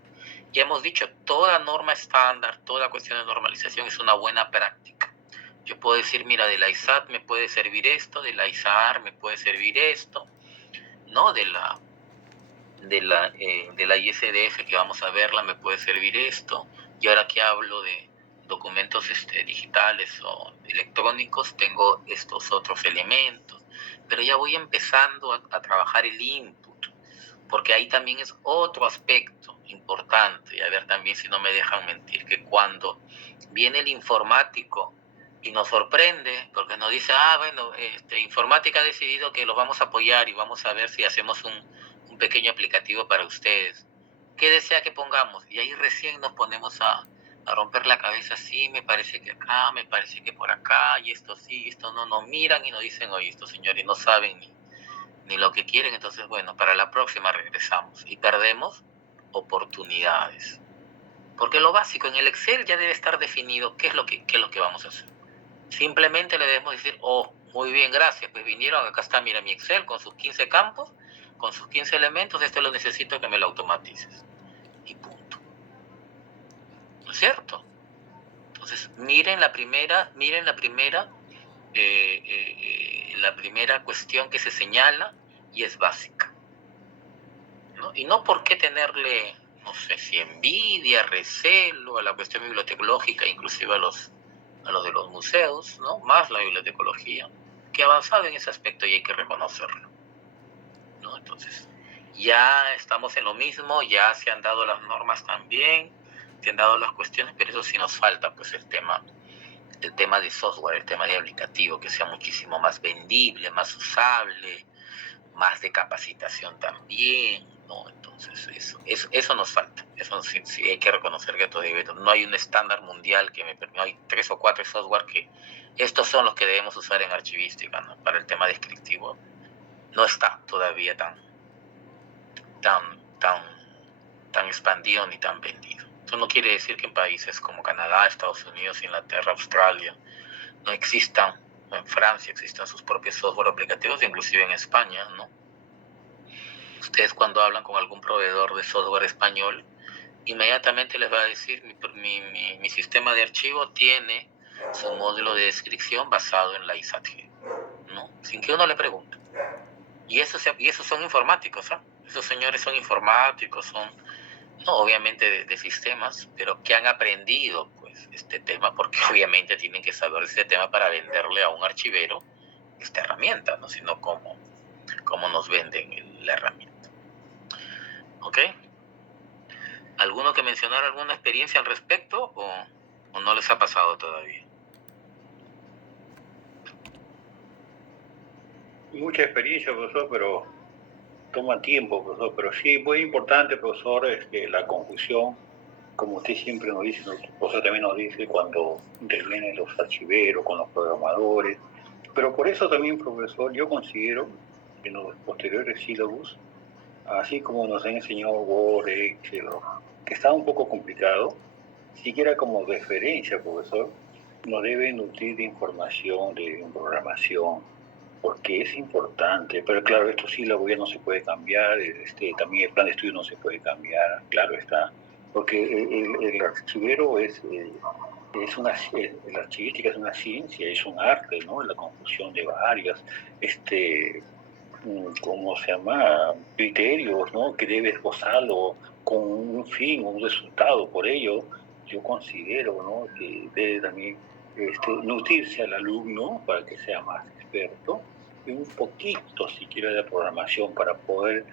ya hemos dicho, toda norma estándar, toda cuestión de normalización es una buena práctica. Yo puedo decir, mira, de la ISAT me puede servir esto, de la ISAAR me puede servir esto, ¿no? De la ISDF que vamos a verla me puede servir esto. Y ahora que hablo de documentos digitales o electrónicos, tengo estos otros elementos. Pero ya voy empezando a trabajar el input, porque ahí también es otro aspecto importante. Y a ver también si no me dejan mentir, que cuando viene el informático y nos sorprende, porque nos dice, bueno, informática ha decidido que los vamos a apoyar y vamos a ver si hacemos un pequeño aplicativo para ustedes. ¿Qué desea que pongamos? Y ahí recién nos ponemos a romper la cabeza, sí, me parece que acá, me parece que por acá, y esto sí, esto no, nos miran y nos dicen, oye, estos señores no saben ni lo que quieren, entonces, bueno, para la próxima regresamos y perdemos oportunidades. Porque lo básico en el Excel ya debe estar definido qué es lo que vamos a hacer. Simplemente le debemos decir, muy bien, gracias, pues vinieron, acá está, mira mi Excel con sus 15 campos, con sus 15 elementos, lo necesito que me lo automatices. Y punto. ¿No es cierto? Entonces, miren la primera cuestión que se señala y es básica, ¿no? Y no por qué tenerle, no sé si envidia, recelo a la cuestión bibliotecológica, inclusive a los de los museos, ¿no? Más la bibliotecología, que ha avanzado en ese aspecto y hay que reconocerlo, ¿no? Entonces, ya estamos en lo mismo, ya se han dado las normas también, se han dado las cuestiones, pero eso sí nos falta, pues el tema de software, el tema de aplicativo, que sea muchísimo más vendible, más usable, más de capacitación también, ¿no? Entonces, eso nos falta. Eso sí hay que reconocer que todavía no hay un estándar mundial que no hay 3 o 4 software que estos son los que debemos usar en archivística, ¿no? Para el tema descriptivo. No está todavía tan expandido ni tan vendido. Eso no quiere decir que en países como Canadá, Estados Unidos, Inglaterra, Australia, no existan, en Francia existan sus propios software aplicativos, inclusive en España, ¿no? Ustedes cuando hablan con algún proveedor de software español, inmediatamente les va a decir, mi sistema de archivo tiene su módulo de descripción basado en la ISAT-G, ¿no? Sin que uno le pregunte. Y esos son informáticos, ¿eh? Esos señores son informáticos, son, no obviamente de sistemas, pero que han aprendido pues este tema, porque obviamente tienen que saber este tema para venderle a un archivero esta herramienta, ¿no? Sino cómo nos venden la herramienta. ¿Ok? ¿Alguno que mencionar alguna experiencia al respecto o no les ha pasado todavía? Mucha experiencia, profesor, pero toma tiempo, profesor. Pero sí, muy importante, profesor, la confusión, como usted siempre nos dice, el profesor también nos dice cuando intervienen los archiveros con los programadores. Pero por eso también, profesor, yo considero que en los posteriores sílabus, así como nos han enseñado Word, Excel, que está un poco complicado, siquiera como referencia, profesor, nos debe nutrir de información, de programación, porque es importante. Pero claro, estos sílabos ya no se puede cambiar, también el plan de estudio no se puede cambiar, claro está, porque el archivero la archivística es una ciencia, es un arte, ¿no? La confusión de varias, ¿cómo se llama? Criterios, ¿no? Que debe esbozarlo con un fin, un resultado. Por ello, yo considero, ¿no? Que debe también nutrirse al alumno para que sea más experto, y un poquito siquiera de programación para poder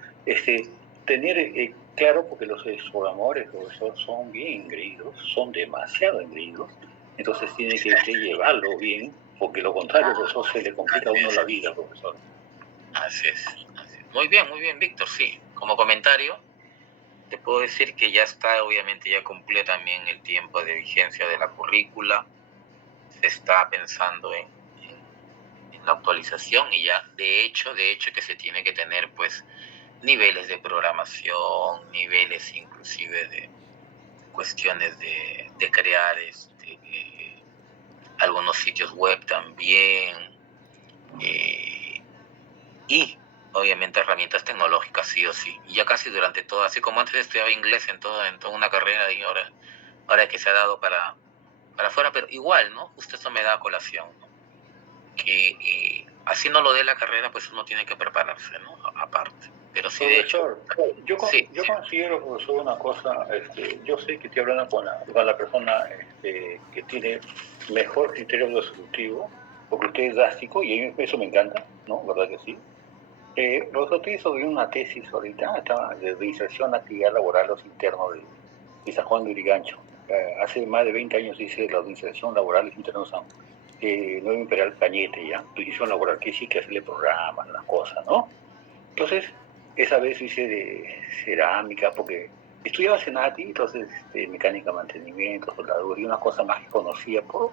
tener claro, porque los programadores, profesor, son bien engreídos, son demasiado engreídos, entonces tiene que llevarlo bien, porque lo contrario, profesor, se le complica a uno la vida, profesor. Así es. Muy bien, Víctor, sí. Como comentario, te puedo decir que ya está, obviamente ya cumplió también el tiempo de vigencia de la currícula, se está pensando en la actualización y ya, de hecho que se tiene que tener pues niveles de programación, niveles inclusive de cuestiones de crear algunos sitios web también, y obviamente herramientas tecnológicas sí o sí. Y ya casi durante todo, así como antes estudiaba inglés en toda una carrera y ahora que se ha dado para afuera, pero igual, ¿no? Justo eso me da a colación, ¿no? Que así no lo dé la carrera, pues uno tiene que prepararse, ¿no? Aparte. Pero sí, de hecho... Yo considero, profesor, una cosa, yo sé que estoy hablando con la persona que tiene mejor criterio resolutivo, porque usted es drástico y a mí eso me encanta, ¿no? ¿Verdad que sí? Profesor, estoy sobre una tesis ahorita, de reinserción en actividad laboral los internos de San Juan de Urigancho. Hace más de 20 años hice la reinserción laboral de los internos Nuevo Imperial Cañete, ¿ya? Reinserción laboral, que sí que hacerle programas, las cosas, ¿no? Entonces, esa vez hice de cerámica, porque estudiaba Senati, entonces mecánica, mantenimiento, soldadura y una cosa más que conocía por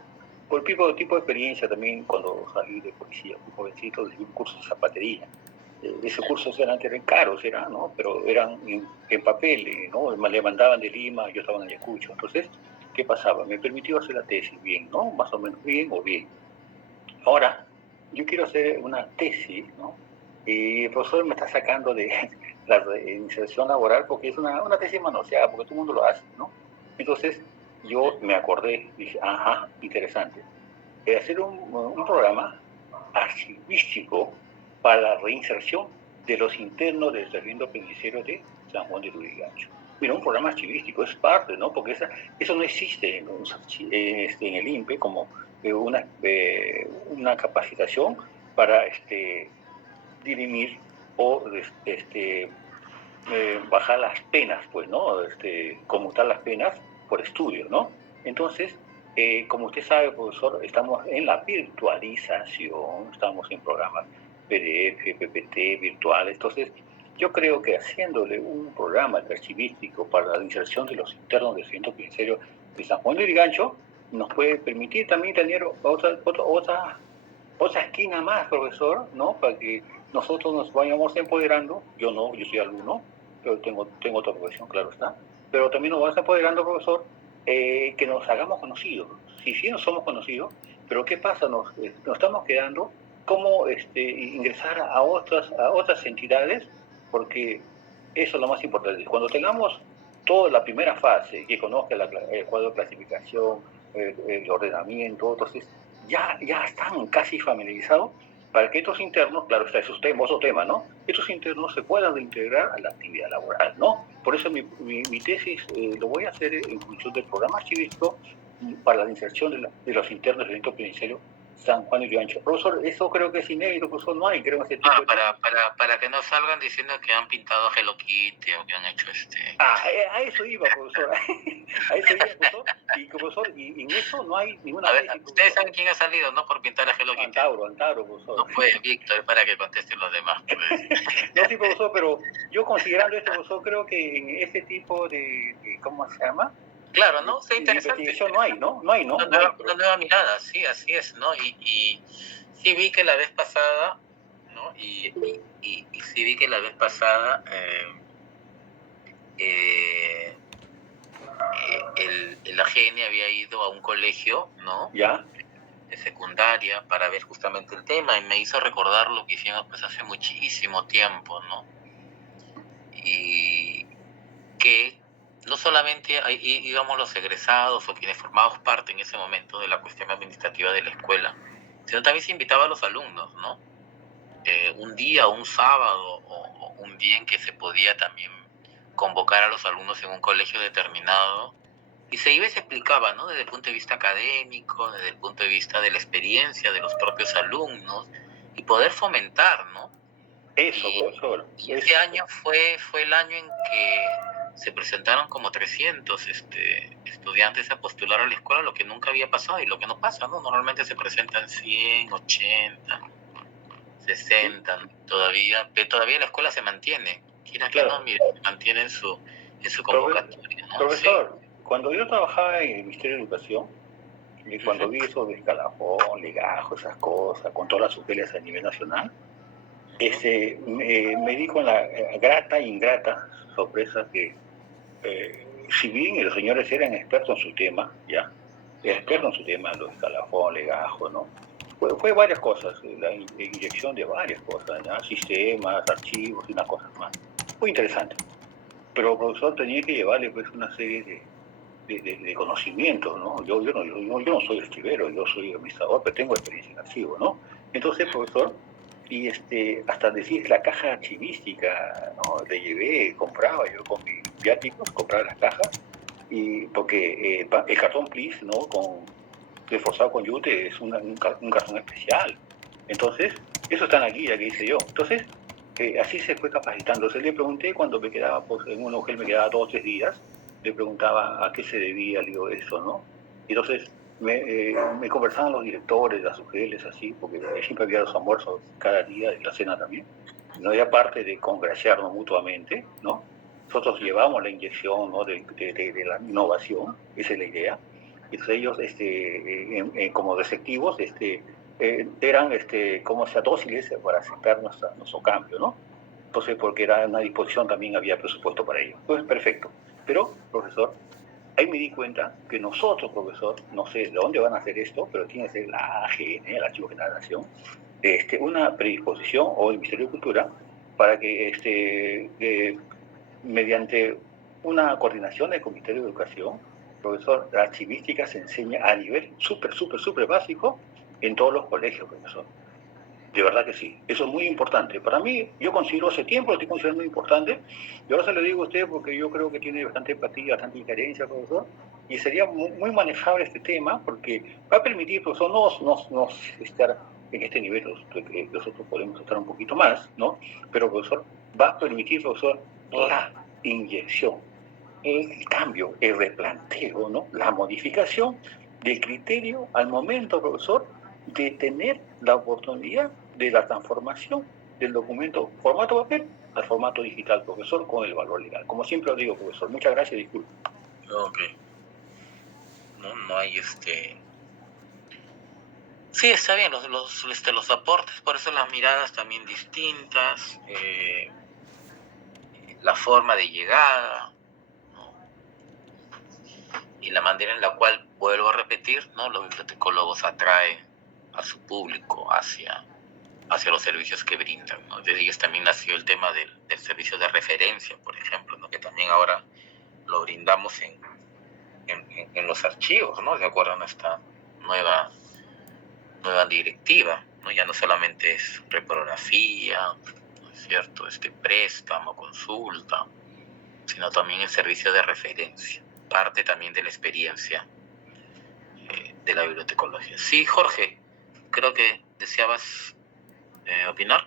el tipo de experiencia también cuando salí de policía, muy jovencito, de un curso de zapatería. Ese curso eran caros, ¿no? Pero eran en papel, ¿no? Le mandaban de Lima, yo estaba en Ayacucho. Entonces, ¿qué pasaba? Me permitió hacer la tesis bien, ¿no? Más o menos bien o bien. Ahora, yo quiero hacer una tesis, ¿no? Y el profesor me está sacando de la inserción laboral porque es una tesis manoseada, porque todo el mundo lo hace, ¿no? Entonces, yo me acordé, dije, ajá, interesante. Hacer un programa archivístico para la reinserción de los internos del recinto penitenciario de San Juan de Lurigancho. Mira, un programa archivístico es parte, ¿no? Porque eso no existe en el INPE como una capacitación para dirimir o bajar las penas, pues, ¿no? Conmutar las penas por estudio, ¿no? Entonces, como usted sabe, profesor, estamos en la virtualización, estamos en programas PDF, PPT, virtuales. Entonces, yo creo que haciéndole un programa archivístico para la inserción de los internos del centro penitenciario de San Juan de Lurigancho nos puede permitir también tener otra esquina más, profesor, ¿no? Para que nosotros nos vayamos empoderando. Yo no, yo soy alumno, pero tengo otra profesión, claro está. Pero también nos vamos empoderando, profesor, que nos hagamos conocidos. Sí, nos somos conocidos, pero ¿qué pasa? Nos estamos quedando cómo ingresar a otras entidades, porque eso es lo más importante. Cuando tengamos toda la primera fase, que conozca el cuadro de clasificación, el ordenamiento, entonces ya están casi familiarizados para que estos internos, claro está, eso es otro tema, ¿no? Estos internos se puedan reintegrar a la actividad laboral, ¿no? Por eso mi tesis lo voy a hacer en función del programa archivístico para la inserción de los internos del centro penitenciario San Juan de Lurigancho. Profesor, eso creo que es inédito, profesor, no hay, creo, ese tipo de... para que no salgan diciendo que han pintado a Hello Kitty o que han hecho a eso iba, profesor. A eso iba, profesor. Y en eso no hay ninguna... A ver, ustedes saben quién ha salido, ¿no? Por pintar a Hello Kitty. Antauro, profesor. No fue Víctor, para que contesten los demás, pues. No, sí, profesor, pero yo considerando esto, profesor, creo que en ese tipo de ¿cómo se llama? Claro, ¿no? Sí, interesante. No hay, ¿no? No hay, ¿no? Una nueva mirada, sí, así es, ¿no? Y sí vi que la vez pasada, ¿no? Y sí vi que la vez pasada el AGN había ido a un colegio, ¿no? Ya. De secundaria para ver justamente el tema y me hizo recordar lo que hicimos pues hace muchísimo tiempo, ¿no? Y que no solamente íbamos los egresados o quienes formábamos parte en ese momento de la cuestión administrativa de la escuela, sino también se invitaba a los alumnos, ¿no? Un día, un sábado o un día en que se podía también convocar a los alumnos en un colegio determinado Y se iba y se explicaba, ¿no? Desde el punto de vista académico, desde el punto de vista de la experiencia de los propios alumnos, y poder fomentar, ¿no? Eso, profesor. Y ese año fue el año en que se presentaron como 300 estudiantes a postular a la escuela, lo que nunca había pasado y lo que no pasa, ¿no? Normalmente se presentan 100, 80, 60, ¿no? Todavía la escuela se mantiene. Quiera que no, mire, se mantiene en su convocatoria, ¿no? Profesor, cuando yo trabajaba en el Ministerio de Educación, y cuando vi eso de escalafón, legajo, esas cosas, con todas las tutelias a nivel nacional, me di con la grata e ingrata sorpresa que, si bien los señores eran expertos en su tema, lo escalafón, legajo, ¿no? Fue varias cosas, la inyección de varias cosas, ¿no? Sistemas, archivos y unas cosas más. Muy interesante. Pero el profesor tenía que llevarle pues una serie de conocimientos, ¿no? Yo no soy archivero, yo soy administrador, pero tengo experiencia en archivo, ¿no? Entonces, profesor, y hasta decir la caja archivística, ¿no? Le llevé, compraba yo con mis viáticos, compraba las cajas, y porque el cartón plis, ¿no? Reforzado con yute es un cartón especial. Entonces, eso está en la guía que hice yo. Entonces, así se fue capacitando. Entonces le pregunté cuando me quedaba, pues en un hotel me quedaba 2 o 3 días, le preguntaba a qué se debía, digo, eso, ¿no? Y entonces me conversaban los directores, las UGELs, así, porque siempre había los almuerzos cada día y la cena también. No había parte de congraciarnos mutuamente, ¿no? Nosotros llevamos la inyección, ¿no? de la innovación, esa es la idea. Entonces ellos, como receptivos, eran como sea dóciles para aceptar nuestro cambio, ¿no? Entonces, porque era una disposición, también había presupuesto para ello. Pues perfecto. Pero, profesor, ahí me di cuenta que nosotros, profesor, no sé de dónde van a hacer esto, pero tiene que ser la AGN, el Archivo General de la Nación, una predisposición, o el Ministerio de Cultura, para que mediante una coordinación del Comité de Educación, profesor, la archivística se enseña a nivel súper básico en todos los colegios, profesor. De verdad que sí. Eso es muy importante. Para mí, yo considero ese tiempo, lo estoy considerando muy importante. Y ahora se lo digo a usted porque yo creo que tiene bastante empatía, bastante injerencia, profesor. Y sería muy manejable este tema porque va a permitir, profesor, no estar en este nivel. Nosotros podemos estar un poquito más, ¿no? Pero, profesor, va a permitir, profesor, la inyección, el cambio, el replanteo, ¿no? La modificación del criterio al momento, profesor, de tener la oportunidad de la transformación del documento formato papel al formato digital, profesor, con el valor legal. Como siempre lo digo, profesor. Muchas gracias, disculpe. Ok. No hay Sí, está bien, los aportes, por eso las miradas también distintas, la forma de llegada, ¿no? Y la manera en la cual, vuelvo a repetir, ¿no? Los bibliotecólogos atraen a su público hacia los servicios que brindan, ¿no? Desde ellos también nació el tema del servicio de referencia, por ejemplo, ¿no? Que también ahora lo brindamos en los archivos, ¿no? De acuerdo a nuestra nueva directiva, ¿no? Ya no solamente es reprografía, ¿no es cierto? Préstamo, consulta, sino también el servicio de referencia, parte también de la experiencia de la bibliotecología. Sí, Jorge, creo que deseabas opinar.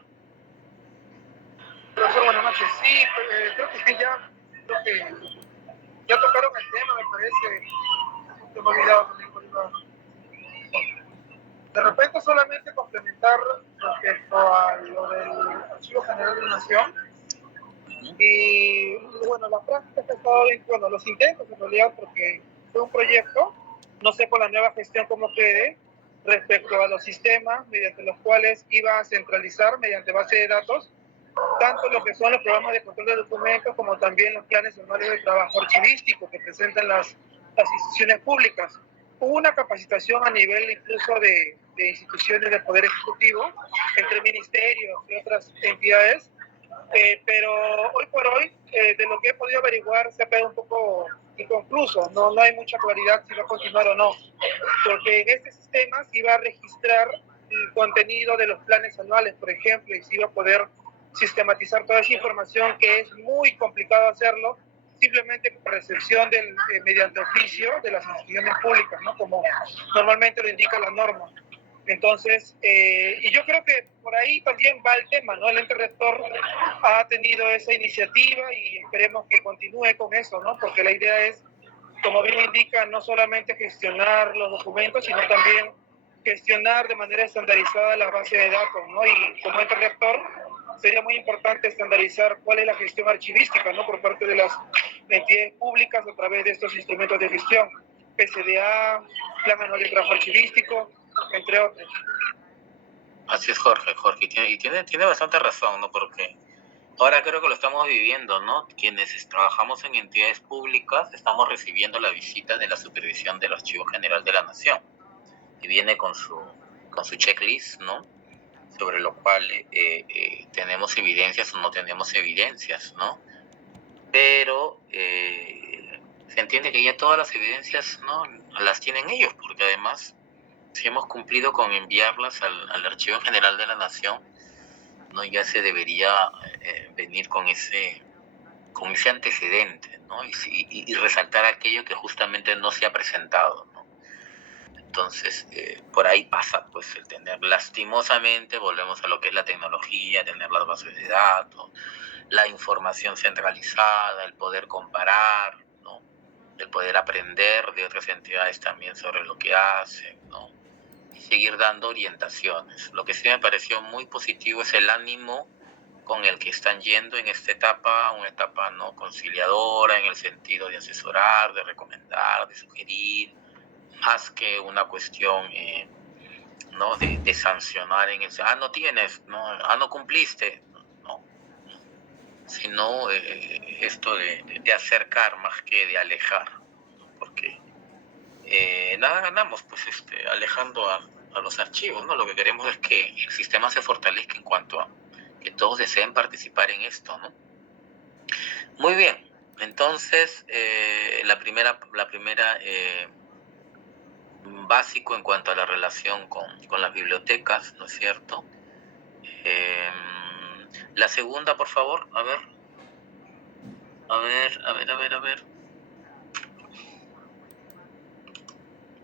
Profesor, buenas noches. Sí, creo que ya tocaron el tema, me parece. Se me ha olvidado también por iba. De repente solamente complementar respecto a lo del Archivo General de la Nación. Y bueno, la práctica que ha estado bien, bueno, los intentos en realidad, porque fue un proyecto, no sé con la nueva gestión cómo quede, respecto a los sistemas mediante los cuales iba a centralizar mediante base de datos tanto lo que son los programas de control de documentos como también los planes anuales de trabajo archivístico que presentan las instituciones públicas. Hubo una capacitación a nivel incluso de instituciones del Poder Ejecutivo, entre ministerios y otras entidades, pero hoy por hoy, de lo que he podido averiguar, se ha quedado un poco inconcluso. No hay mucha claridad si va a continuar o no, porque en este sistema se iba a registrar el contenido de los planes anuales, por ejemplo, y se iba a poder sistematizar toda esa información, que es muy complicado hacerlo simplemente por recepción mediante oficio de las instituciones públicas, ¿no? Como normalmente lo indica la norma. Entonces, y yo creo que por ahí también va el tema, ¿no? El ente rector ha tenido esa iniciativa y esperemos que continúe con eso, ¿no? Porque la idea es, como bien indica, no solamente gestionar los documentos, sino también gestionar de manera estandarizada la base de datos, ¿no? Y como ente rector sería muy importante estandarizar cuál es la gestión archivística, ¿no? Por parte de las entidades públicas a través de estos instrumentos de gestión, PCDA, Plan Anual de Trabajo Archivístico, entre otros. Así es, Jorge, y tiene bastante razón, ¿no? Porque ahora creo que lo estamos viviendo, ¿no? Quienes trabajamos en entidades públicas estamos recibiendo la visita de la supervisión del Archivo General de la Nación, y viene con su checklist, ¿no? Sobre lo cual tenemos evidencias o no tenemos evidencias, ¿no? Pero se entiende que ya todas las evidencias, ¿no?, las tienen ellos, porque además, si hemos cumplido con enviarlas al Archivo General de la Nación, ¿no?, ya se debería venir con ese antecedente, ¿no? Y resaltar aquello que justamente no se ha presentado, ¿no? Entonces, por ahí pasa, pues, el tener, lastimosamente, volvemos a lo que es la tecnología, tener las bases de datos, la información centralizada, el poder comparar, ¿no?, el poder aprender de otras entidades también sobre lo que hacen, ¿no?, y seguir dando orientaciones. Lo que sí me pareció muy positivo es el ánimo con el que están yendo en esta etapa, una etapa no conciliadora, en el sentido de asesorar, de recomendar, de sugerir, más que una cuestión ¿no?, de sancionar en el no tienes, no cumpliste, no, sino esto de acercar más que de alejar, ¿no? Porque nada ganamos, pues, alejando a los archivos, ¿no? Lo que queremos es que el sistema se fortalezca en cuanto a que todos deseen participar en esto, ¿no? Muy bien, entonces la primera básico en cuanto a la relación con las bibliotecas, ¿no es cierto? La segunda, por favor, a ver.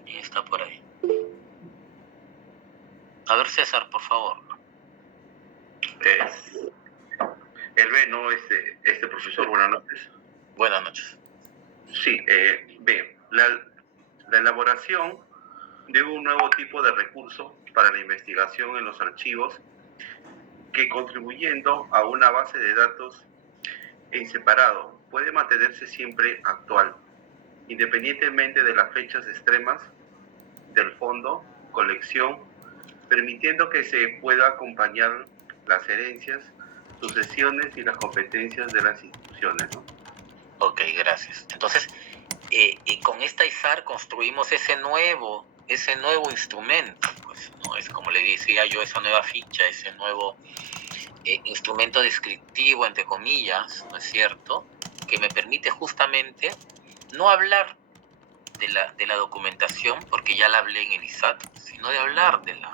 Y está por ahí. A ver, César, por favor. El B, ¿no? Profesor, buenas noches. Buenas noches. Sí, B, la elaboración de un nuevo tipo de recurso para la investigación en los archivos que, contribuyendo a una base de datos en separado, puede mantenerse siempre actual, independientemente de las fechas extremas del fondo, colección, permitiendo que se pueda acompañar las herencias, sucesiones y las competencias de las instituciones, ¿no? Ok, gracias. Entonces, con esta ISAR construimos ese nuevo instrumento, pues, ¿no? Es como le decía yo, esa nueva ficha, ese nuevo instrumento descriptivo, entre comillas, ¿no es cierto?, que me permite justamente no hablar de la documentación, porque ya la hablé en el ISAT, sino de hablar del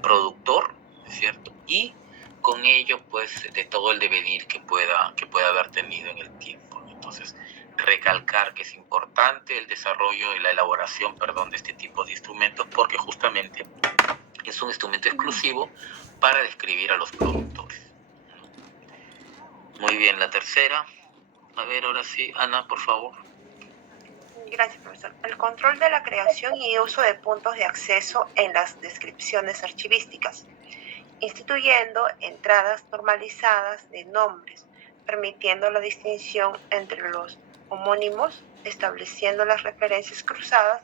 productor, ¿no es cierto?, y con ello, pues, de todo el devenir que pueda haber tenido en el tiempo, ¿no? Entonces, recalcar que es importante el desarrollo y la elaboración, de este tipo de instrumentos, porque justamente es un instrumento exclusivo para describir a los productores. Muy bien, la tercera. A ver, ahora sí, Ana, por favor. Gracias, profesor. El control de la creación y uso de puntos de acceso en las descripciones archivísticas, instituyendo entradas normalizadas de nombres, permitiendo la distinción entre los homónimos, estableciendo las referencias cruzadas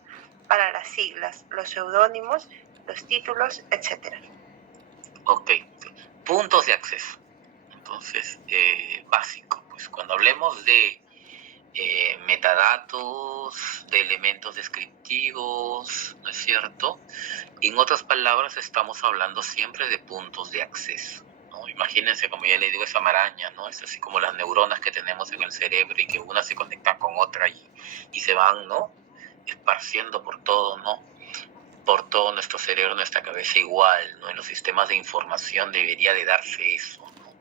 para las siglas, los seudónimos, los títulos, etc. Ok, puntos de acceso. Entonces, básico, pues cuando hablemos de metadatos, de elementos descriptivos, ¿no es cierto? En otras palabras, estamos hablando siempre de puntos de acceso, ¿no? Imagínense, como ya le digo, esa maraña, ¿no? Es así como las neuronas que tenemos en el cerebro y que una se conecta con otra y se van, ¿no?, esparciendo por todo, ¿no?, por todo nuestro cerebro, nuestra cabeza igual, ¿no? En los sistemas de información debería de darse eso, ¿no?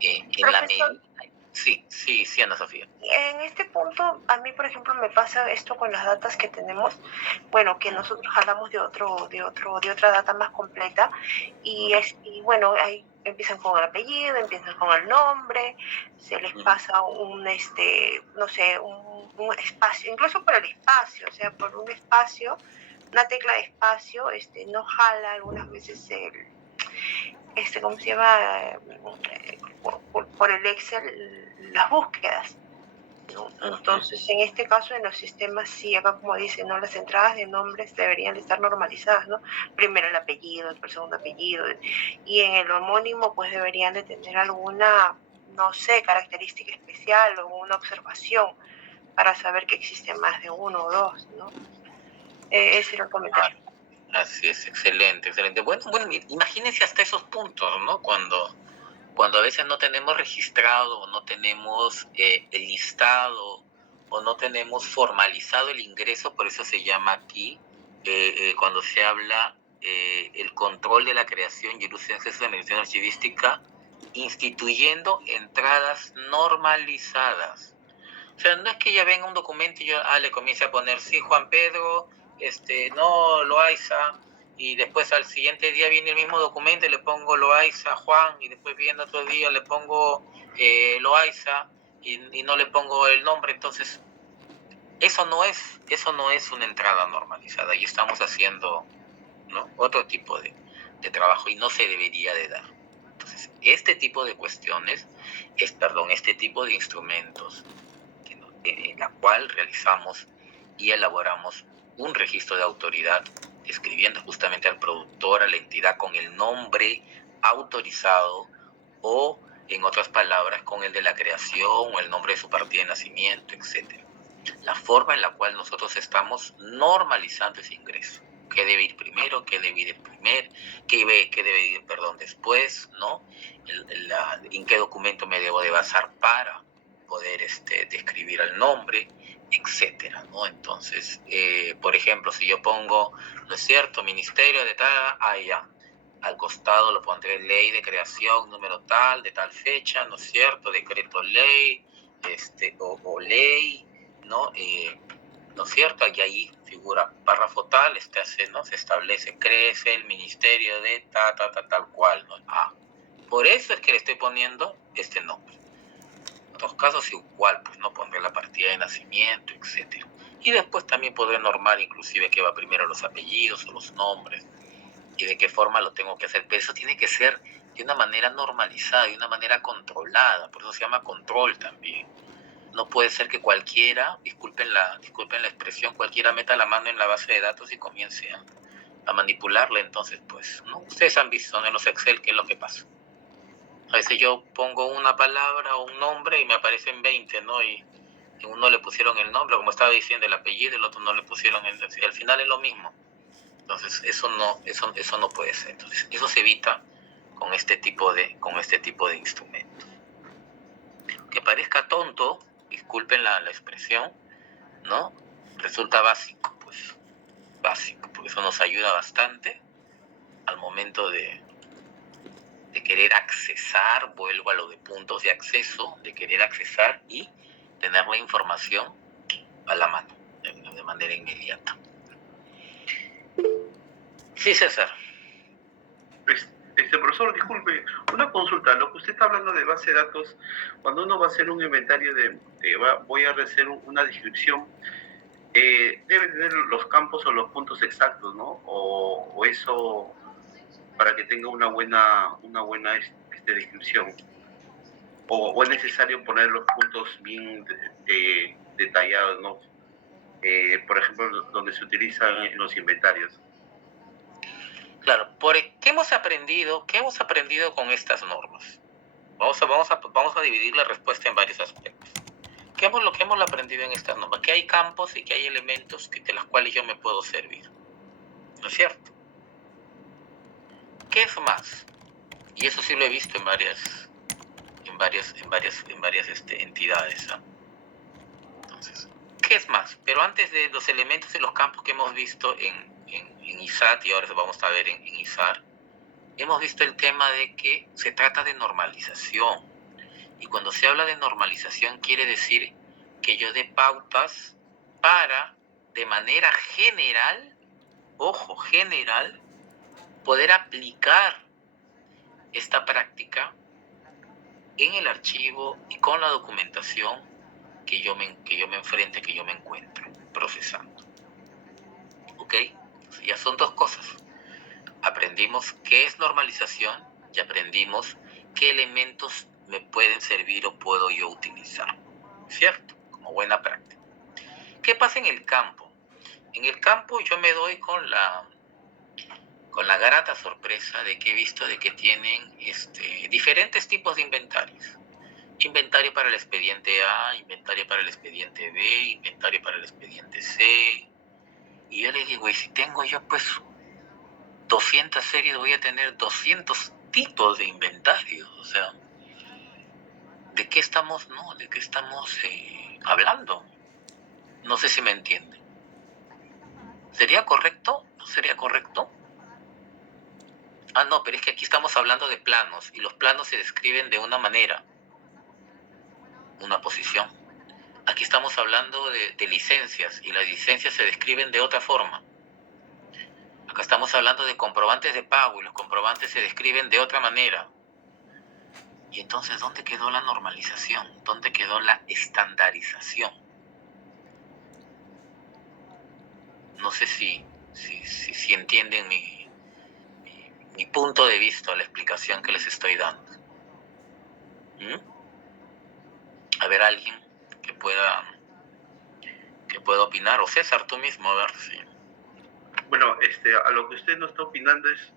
En la medida, Sí, Ana Sofía. En este punto, a mí, por ejemplo, me pasa esto con las datas que tenemos, bueno, que nosotros jalamos de otra data más completa, y bueno, ahí empiezan con el apellido, empiezan con el nombre, se les pasa no sé, un espacio, incluso por el espacio, o sea, por un espacio, una tecla de espacio, no jala algunas veces ¿cómo se llama? Por el Excel las búsquedas, ¿no? Entonces, en este caso, en los sistemas, sí, acá como dicen, ¿no? Las entradas de nombres deberían de estar normalizadas, ¿no? Primero el apellido, el segundo apellido, y en el homónimo, pues deberían de tener alguna, no sé, característica especial o una observación para saber que existe más de uno o dos, ¿no? Ese era el comentario. Así es, excelente. Bueno, imagínense hasta esos puntos, ¿no? Cuando a veces no tenemos registrado o no tenemos el listado o no tenemos formalizado el ingreso, por eso se llama aquí, cuando se habla el control de la creación y el uso de acceso a la administración archivística, instituyendo entradas normalizadas. O sea, no es que ya venga un documento y yo le comience a poner, sí, Juan Pedro, no, Loaiza, y después al siguiente día viene el mismo documento y le pongo Loaiza, Juan, y después viene otro día le pongo Loaiza y no le pongo el nombre. Entonces, eso no es una entrada normalizada y estamos haciendo, ¿no?, otro tipo de trabajo y no se debería de dar. Entonces, este tipo de cuestiones, este tipo de instrumentos en la cual realizamos y elaboramos un registro de autoridad, escribiendo justamente al productor, a la entidad, con el nombre autorizado o, en otras palabras, con el de la creación o el nombre de su partida de nacimiento, etc. La forma en la cual nosotros estamos normalizando ese ingreso. ¿Qué debe ir primero? ¿Qué debe ir qué debe ir, después? ¿No? ¿En qué documento me debo de basar para poder describir el nombre, etcétera, ¿no? Entonces, por ejemplo, si yo pongo, ¿no es cierto?, ministerio de tal, ya, al costado lo pondré ley de creación número tal, de tal fecha, ¿no es cierto?, decreto ley, o ley, ¿no? ¿No es cierto? Y ahí figura párrafo tal, ¿no? Se establece, crece el ministerio de tal cual, ¿no? Por eso es que le estoy poniendo este nombre. En otros casos igual, pues no pondré la partida de nacimiento, etc. Y después también podré normar inclusive qué va primero, los apellidos o los nombres y de qué forma lo tengo que hacer. Pero eso tiene que ser de una manera normalizada, de una manera controlada, por eso se llama control también. No puede ser que cualquiera, disculpen la expresión, cualquiera meta la mano en la base de datos y comience a manipularla. Entonces, pues, ¿no? Ustedes han visto en los Excel qué es lo que pasa. A veces yo pongo una palabra o un nombre y me aparecen 20, ¿no? Y uno le pusieron el nombre, como estaba diciendo, el apellido, el otro no le pusieron y al final es lo mismo. Entonces, eso no puede ser. Entonces, eso se evita con este tipo de instrumento. Que parezca tonto, disculpen la expresión, ¿no? Resulta básico, porque eso nos ayuda bastante al momento de querer accesar, vuelvo a lo de puntos de acceso, de querer accesar y tener la información a la mano, de manera inmediata. Sí, César. Profesor, disculpe, una consulta. Lo que usted está hablando de base de datos, cuando uno va a hacer un inventario voy a hacer una descripción, debe tener los campos o los puntos exactos, ¿no? O eso para que tenga una buena descripción. O es necesario poner los puntos bien detallados, ¿no? Por ejemplo, donde se utilizan en los inventarios. Claro, ¿qué hemos aprendido con estas normas? Vamos a dividir la respuesta en varios aspectos. ¿Qué es lo que hemos aprendido en estas normas? Que hay campos y que hay elementos de los cuales yo me puedo servir. ¿No es cierto? ¿Qué es más? Y eso sí lo he visto en varias entidades, ¿eh? Entonces, ¿qué es más? Pero antes de los elementos y los campos que hemos visto en ISAT, y ahora vamos a ver en ISAR, hemos visto el tema de que se trata de normalización. Y cuando se habla de normalización quiere decir que yo dé pautas para, de manera general, ojo, general, poder aplicar esta práctica en el archivo y con la documentación que yo me enfrente, que yo me encuentro procesando. ¿Ok? Ya son dos cosas. Aprendimos qué es normalización y aprendimos qué elementos me pueden servir o puedo yo utilizar. ¿Cierto? Como buena práctica. ¿Qué pasa en el campo? En el campo yo me doy con la grata sorpresa de que he visto de que tienen diferentes tipos de inventarios. Inventario para el expediente A, inventario para el expediente B, inventario para el expediente C. Y yo le digo, y si tengo yo pues 200 series, voy a tener 200 tipos de inventarios. O sea, ¿de qué estamos hablando? No sé si me entienden. ¿Sería correcto? ¿No sería correcto? Ah, no, pero es que aquí estamos hablando de planos, y los planos se describen de una manera, una posición. Aquí estamos hablando de licencias, y las licencias se describen de otra forma. Acá estamos hablando de comprobantes de pago, y los comprobantes se describen de otra manera. Y entonces, ¿dónde quedó la normalización? ¿Dónde quedó la estandarización? No sé si entienden mi punto de vista, la explicación que les estoy dando. A ver, alguien que pueda opinar, o César, tú mismo, a ver si... Bueno, a lo que usted no está opinando es,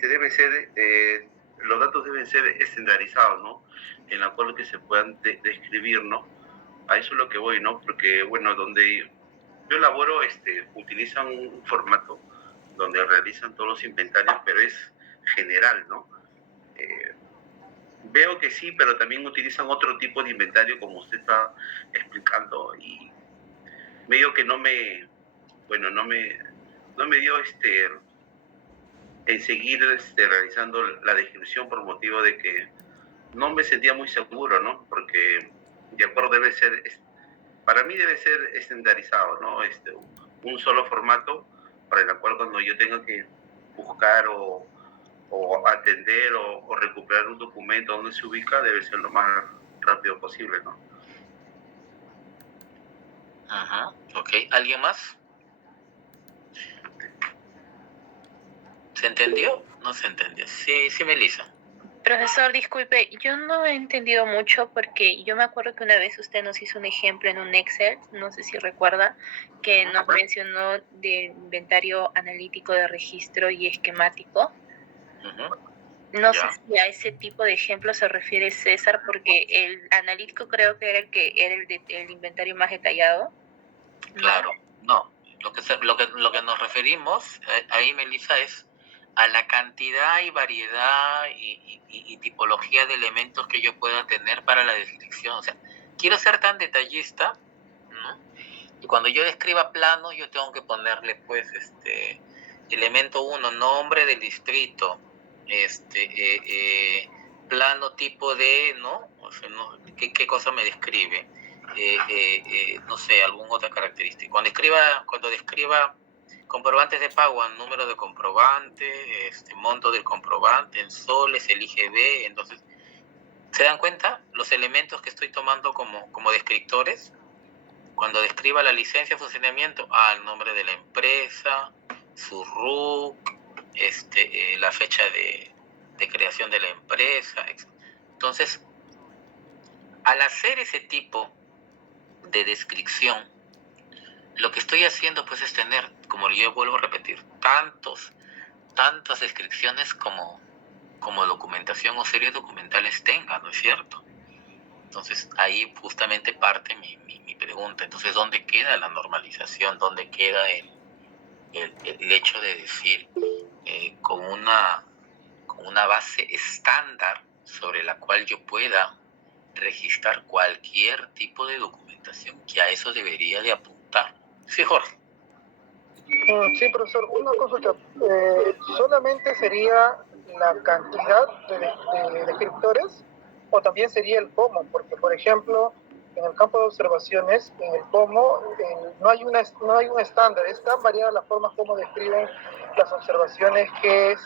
debe ser, los datos deben ser estandarizados, ¿no? En la cual que se puedan describir, ¿no? A eso es lo que voy, ¿no? Porque, bueno, donde yo laboro, utilizan un formato donde realizan todos los inventarios, pero es general, ¿no? Veo que sí, pero también utilizan otro tipo de inventario, como usted está explicando, y medio que no me dio en seguir realizando la descripción por motivo de que no me sentía muy seguro, ¿no? Porque de acuerdo para mí debe ser estandarizado, ¿no? Un solo formato para el cual cuando yo tenga que buscar o atender o recuperar un documento donde se ubica debe ser lo más rápido posible, ¿no? Ajá, ok. ¿Alguien más? ¿Se entendió? No se entendió. Sí, Melissa. Profesor, disculpe, yo no he entendido mucho porque yo me acuerdo que una vez usted nos hizo un ejemplo en un Excel, no sé si recuerda, que nos mencionó de inventario analítico de registro y esquemático. No sé si a ese tipo de ejemplo se refiere César, porque el analítico creo que era el inventario más detallado. Claro, no. Lo que nos referimos ahí, Melissa, es a la cantidad y variedad y tipología de elementos que yo pueda tener para la descripción. O sea, quiero ser tan detallista, ¿no? Y cuando yo describa planos, yo tengo que ponerle, pues, elemento 1, nombre del distrito, plano tipo de, ¿no? O sea, ¿qué cosa me describe? No sé, alguna otra característica. Cuando describa comprobantes de pago, número de comprobante, monto del comprobante, en soles, el IGB, entonces, ¿se dan cuenta? Los elementos que estoy tomando como descriptores, cuando describa la licencia de funcionamiento, el nombre de la empresa, su RUC, la fecha de creación de la empresa. Entonces, al hacer ese tipo de descripción, lo que estoy haciendo pues es tener, como yo vuelvo a repetir, tantas descripciones como documentación o series documentales tenga, ¿no es cierto? Entonces ahí justamente parte mi pregunta. Entonces, ¿dónde queda la normalización? ¿Dónde queda el hecho de decir con una base estándar sobre la cual yo pueda registrar cualquier tipo de documentación, que a eso debería de apuntar? Sí, Jorge. Sí, profesor, una consulta. ¿Solamente sería la cantidad de descriptores o también sería el cómo, porque por ejemplo, en el campo de observaciones, en el cómo, no hay un estándar, es tan variada la forma como describen las observaciones que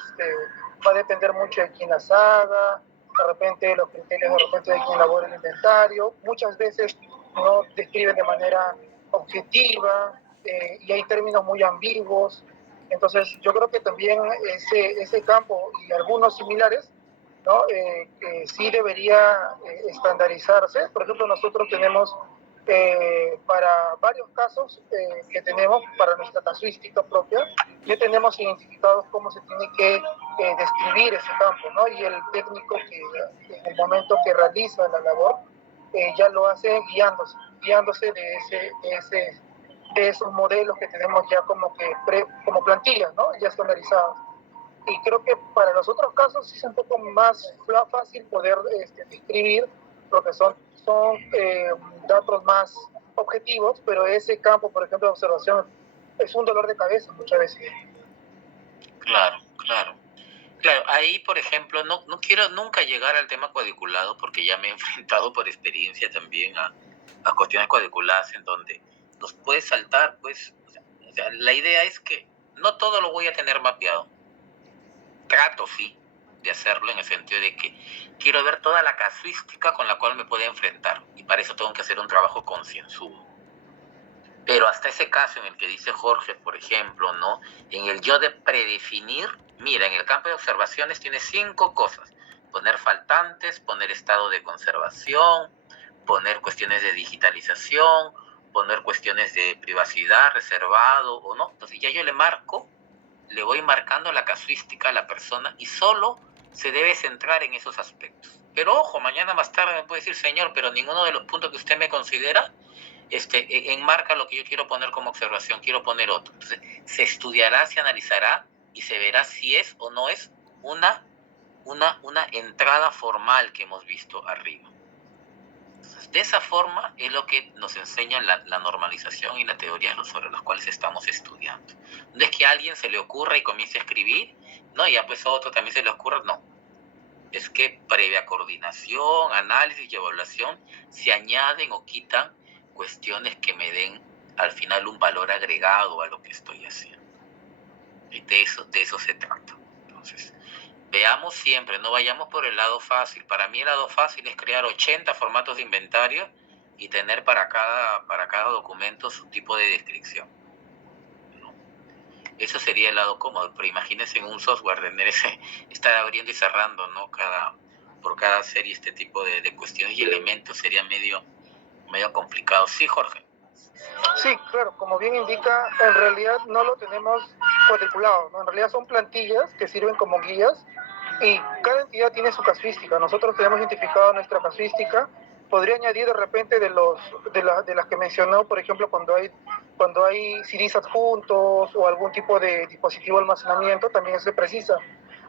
va a depender mucho de quién las haga, de repente los criterios de repente de quien elabora el inventario, muchas veces no describen de manera objetiva y hay términos muy ambiguos. Entonces yo creo que también ese campo y algunos similares, ¿no? Sí debería estandarizarse. Por ejemplo, nosotros tenemos para varios casos que tenemos para nuestra casuística propia, ya tenemos identificados cómo se tiene que describir ese campo, ¿no? Y el técnico que en el momento que realiza la labor ya lo hace guiándose de esos modelos que tenemos ya como como plantillas, ¿no? Ya estandarizadas. Y creo que para los otros casos sí es un poco más fácil poder describir, porque son datos más objetivos, pero ese campo, por ejemplo, de observación es un dolor de cabeza muchas veces. Claro. Ahí, por ejemplo, no quiero nunca llegar al tema cuadriculado, porque ya me he enfrentado por experiencia también a cuestiones cuadriculadas en donde nos puede saltar, pues, o sea, la idea es que no todo lo voy a tener mapeado. Trato, sí, de hacerlo en el sentido de que quiero ver toda la casuística con la cual me puedo enfrentar, y para eso tengo que hacer un trabajo concienzudo. Pero hasta ese caso en el que dice Jorge, por ejemplo, ¿no? En el yo de predefinir, mira, en el campo de observaciones tiene 5 cosas: poner faltantes, poner estado de conservación, poner cuestiones de digitalización, poner cuestiones de privacidad, reservado o no. Entonces ya yo le voy marcando la casuística a la persona y solo se debe centrar en esos aspectos. Pero ojo, mañana más tarde me puede decir, señor, pero ninguno de los puntos que usted me considera enmarca lo que yo quiero poner como observación, quiero poner otro. Entonces se estudiará, se analizará y se verá si es o no es una entrada formal que hemos visto arriba. Entonces, de esa forma es lo que nos enseña la normalización y la teoría sobre los cuales estamos estudiando. No es que a alguien se le ocurra y comience a escribir, no, y ya pues a otro también se le ocurra, no. Es que previa coordinación, análisis y evaluación se añaden o quitan cuestiones que me den al final un valor agregado a lo que estoy haciendo. Y de eso se trata. Entonces, veamos siempre, no vayamos por el lado fácil. Para mí el lado fácil es crear 80 formatos de inventario y tener para cada documento su tipo de descripción, ¿no? Eso sería el lado cómodo, pero imagínense en un software tener estar abriendo y cerrando, ¿no? Por cada serie este tipo de cuestiones y elementos sería medio complicado. Sí, Jorge. Sí, claro, como bien indica, en realidad no lo tenemos cuadriculado, ¿no? En realidad son plantillas que sirven como guías y cada entidad tiene su casuística. Nosotros tenemos identificado nuestra casuística. Podría añadir de repente de las que mencionó, por ejemplo, cuando hay CDs adjuntos o algún tipo de dispositivo de almacenamiento, también se precisa.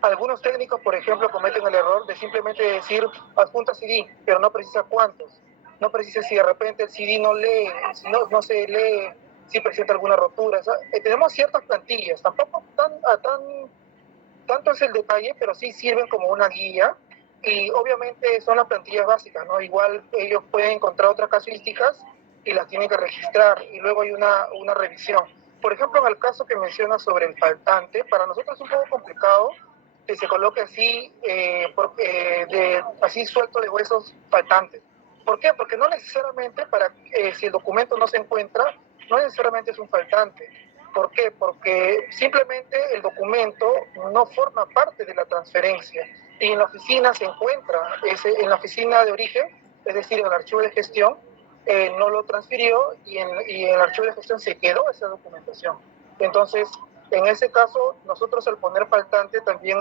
Algunos técnicos, por ejemplo, cometen el error de simplemente decir adjunta CD, pero no precisa cuántos. No precisa si de repente el CD no lee, si no se lee, si presenta alguna rotura. O sea, tenemos ciertas plantillas, tampoco tanto es el detalle, pero sí sirven como una guía y obviamente son las plantillas básicas, ¿no? Igual ellos pueden encontrar otras casuísticas y las tienen que registrar y luego hay una revisión. Por ejemplo, en el caso que mencionas sobre el faltante, para nosotros es un poco complicado que se coloque así, así suelto de huesos faltantes. ¿Por qué? Porque no necesariamente si el documento no se encuentra, no necesariamente es un faltante. ¿Por qué? Porque simplemente el documento no forma parte de la transferencia y en la oficina se encuentra, en la oficina de origen, es decir, en el archivo de gestión, no lo transfirió y en el archivo de gestión se quedó esa documentación. Entonces, en ese caso, nosotros al poner faltante también,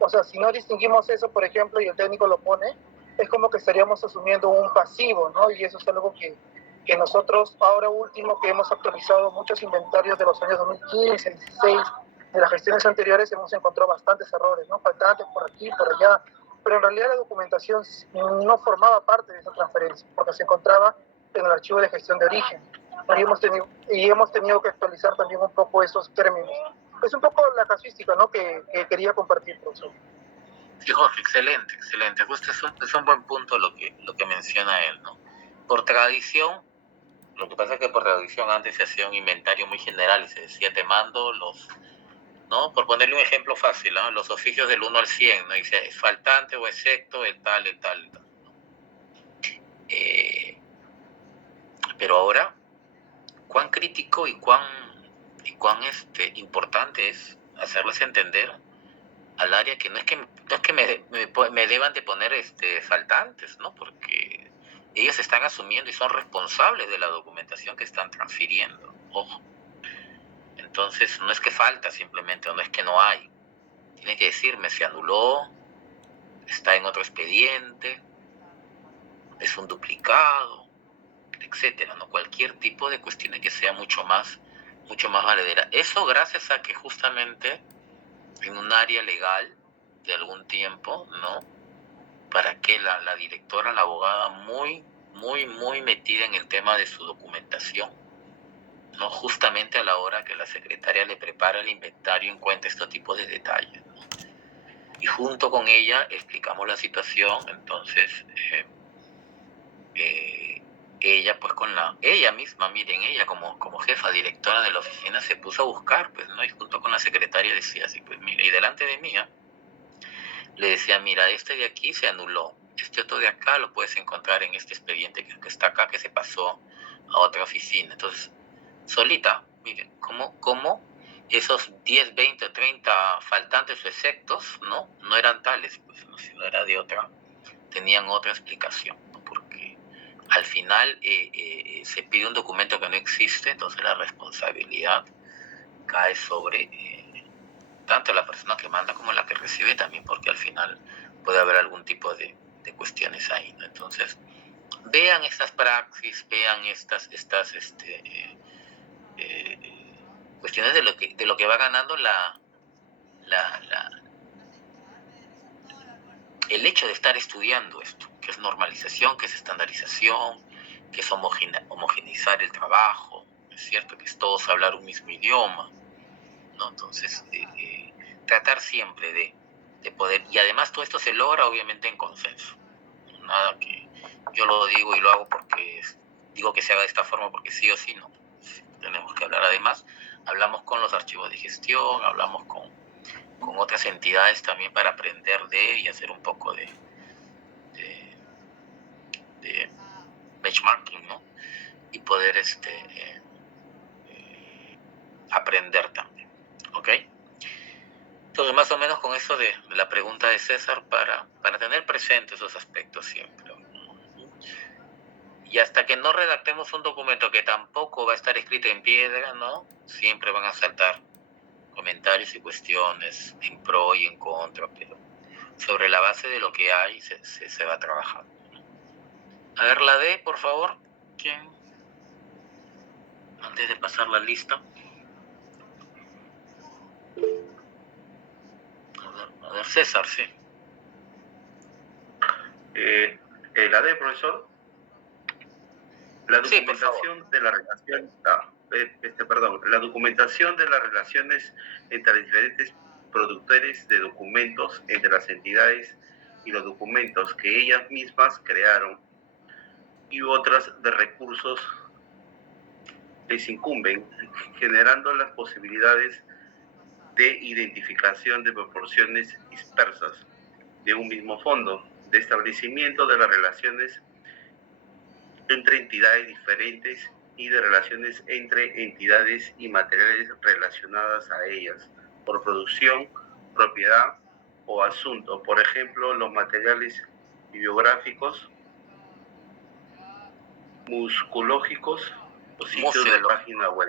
o sea, si no distinguimos eso, por ejemplo, y el técnico lo pone, es como que estaríamos asumiendo un pasivo, ¿no? Y eso es algo que nosotros, ahora último, que hemos actualizado muchos inventarios de los años 2015, 2016, de las gestiones anteriores, hemos encontrado bastantes errores, ¿no? Faltantes por aquí, por allá, pero en realidad la documentación no formaba parte de esa transferencia, porque se encontraba en el archivo de gestión de origen. Y hemos tenido que actualizar también un poco esos términos. Es un poco la casuística, ¿no? que quería compartir, profesor. Sí, Jorge, excelente, excelente. Justo es un buen punto lo que menciona él, ¿no? Por tradición, lo que pasa es que por tradición antes se hacía un inventario muy general y se decía, te mando los, ¿no? Por ponerle un ejemplo fácil, ¿no? Los oficios del 1 al 100, ¿no? Dice, es faltante o excepto, el tal, el tal, el tal. Pero ahora, cuán crítico y cuán importante es hacerles entender al área que no es que me deban de poner faltantes, ¿no? Porque ellos están asumiendo y son responsables de la documentación que están transfiriendo. Ojo. Entonces, no es que falta simplemente, o no es que no hay. Tiene que decirme, se anuló, está en otro expediente, es un duplicado, etcétera, ¿no? Cualquier tipo de cuestión que sea mucho más valedera. Eso gracias a que justamente en un área legal de algún tiempo, ¿no? Para que la directora, la abogada, muy metida en el tema de su documentación, ¿no? Justamente a la hora que la secretaria le prepara el inventario encuentra este tipo de detalles, ¿no? Y junto con ella explicamos la situación. Entonces ella pues ella misma, miren, ella como jefa directora de la oficina se puso a buscar, pues, ¿no? Y junto con la secretaria decía así, pues mira, y delante de mí le decía, mira, este de aquí se anuló, este otro de acá lo puedes encontrar en este expediente que está acá, que se pasó a otra oficina. Entonces, solita, miren, cómo esos 10, 20, 30 faltantes o exceptos, ¿no? No eran tales, pues, ¿no? Sino era de otra, tenían otra explicación, ¿no? Porque al final se pide un documento que no existe, entonces la responsabilidad cae sobre tanto la persona que manda como la que recibe también, porque al final puede haber algún tipo de cuestiones ahí, ¿no? Entonces, vean estas praxis, vean estas cuestiones de lo que va ganando el hecho de estar estudiando esto, que es normalización, que es estandarización, que es homogeneizar el trabajo, es cierto, que es todos hablar un mismo idioma, ¿no? Entonces, tratar siempre de poder, y además todo esto se logra obviamente en consenso. Nada que yo lo digo y lo hago porque digo que se haga de esta forma porque sí o sí, no. Tenemos que hablar. Además, hablamos con los archivos de gestión, hablamos con otras entidades también para aprender y hacer un poco de benchmarking, ¿no? Y poder aprender también, ¿ok? Entonces, más o menos con eso de la pregunta de César, para tener presente esos aspectos siempre. Y hasta que no redactemos un documento que tampoco va a estar escrito en piedra, ¿no? Siempre van a saltar comentarios y cuestiones en pro y en contra, pero sobre la base de lo que hay se va trabajando. A ver, la D, por favor. ¿Quién? Antes de pasar la lista. A ver, César, sí. La D, profesor. La documentación de la relación, la documentación de las relaciones entre los diferentes productores de documentos entre las entidades y los documentos que ellas mismas crearon y otras de recursos les incumben, generando las posibilidades de identificación de proporciones dispersas de un mismo fondo, de establecimiento de las relaciones entre entidades diferentes y de relaciones entre entidades y materiales relacionadas a ellas, por producción, propiedad o asunto. Por ejemplo, los materiales bibliográficos, musculológicos o sitios de página web.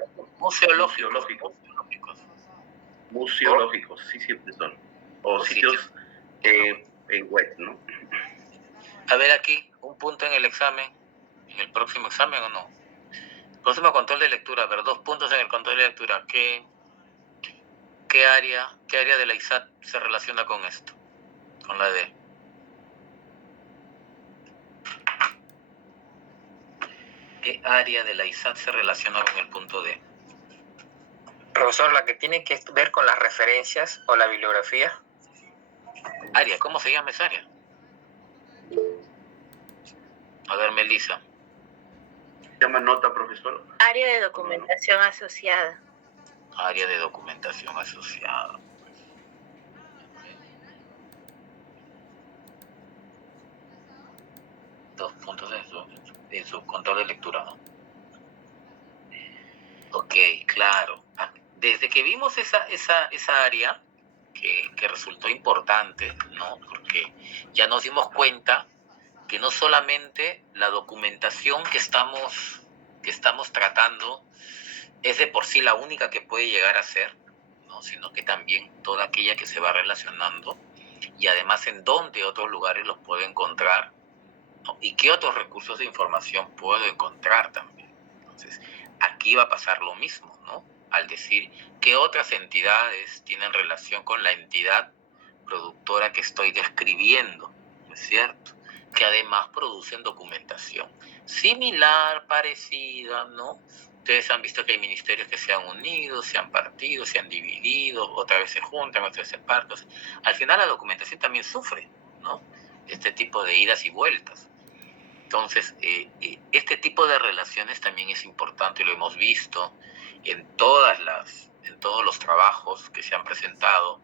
Museológicos, sí, siempre son. O sitios en web, ¿no? A ver aquí, un punto en el examen. ¿En el próximo examen o no? Próximo control de lectura, pero 2 puntos en el control de lectura. ¿Qué área de la ISAT se relaciona con esto? Con la D. ¿Qué área de la ISAT se relaciona con el punto D? Profesor, la que tiene que ver con las referencias o la bibliografía. Área, ¿cómo se llama esa área? A ver, Melissa. Llama nota, profesor. Área de documentación asociada. Área de documentación asociada. Dos puntos en su control de lectura, ¿no? Ok, claro. Desde que vimos esa área que resultó importante, ¿no? Porque ya nos dimos cuenta que no solamente la documentación que estamos tratando es de por sí la única que puede llegar a ser, ¿no? Sino que también toda aquella que se va relacionando y además en dónde otros lugares los puedo encontrar, ¿no? Y qué otros recursos de información puedo encontrar también. Entonces, aquí va a pasar lo mismo, ¿no? Al decir qué otras entidades tienen relación con la entidad productora que estoy describiendo, ¿no es cierto? Que además producen documentación similar, parecida, ¿no? Ustedes han visto que hay ministerios que se han unido, se han partido, se han dividido, otra vez se juntan, otra vez se parten. Al final la documentación también sufre, ¿no? Este tipo de idas y vueltas. Entonces, este tipo de relaciones también es importante y lo hemos visto en todos los trabajos que se han presentado.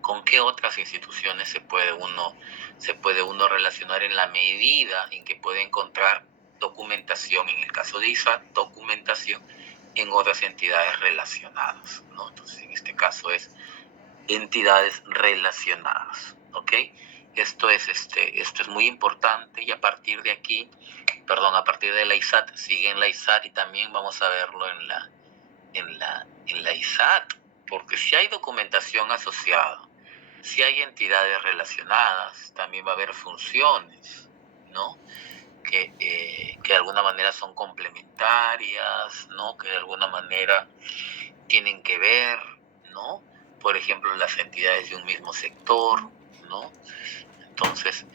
¿Con qué otras instituciones se puede uno relacionar en la medida en que puede encontrar documentación, en el caso de ISAT, documentación en otras entidades relacionadas, ¿no? Entonces, en este caso es entidades relacionadas, ¿ok? Esto es muy importante y a partir de aquí, a partir de la ISAT, sigue en la ISAT y también vamos a verlo en la ISAT, porque si hay documentación asociada, si hay entidades relacionadas, también va a haber funciones, ¿no? Que de alguna manera son complementarias, ¿no? Que de alguna manera tienen que ver, ¿no? Por ejemplo, las entidades de un mismo sector, ¿no? Entonces,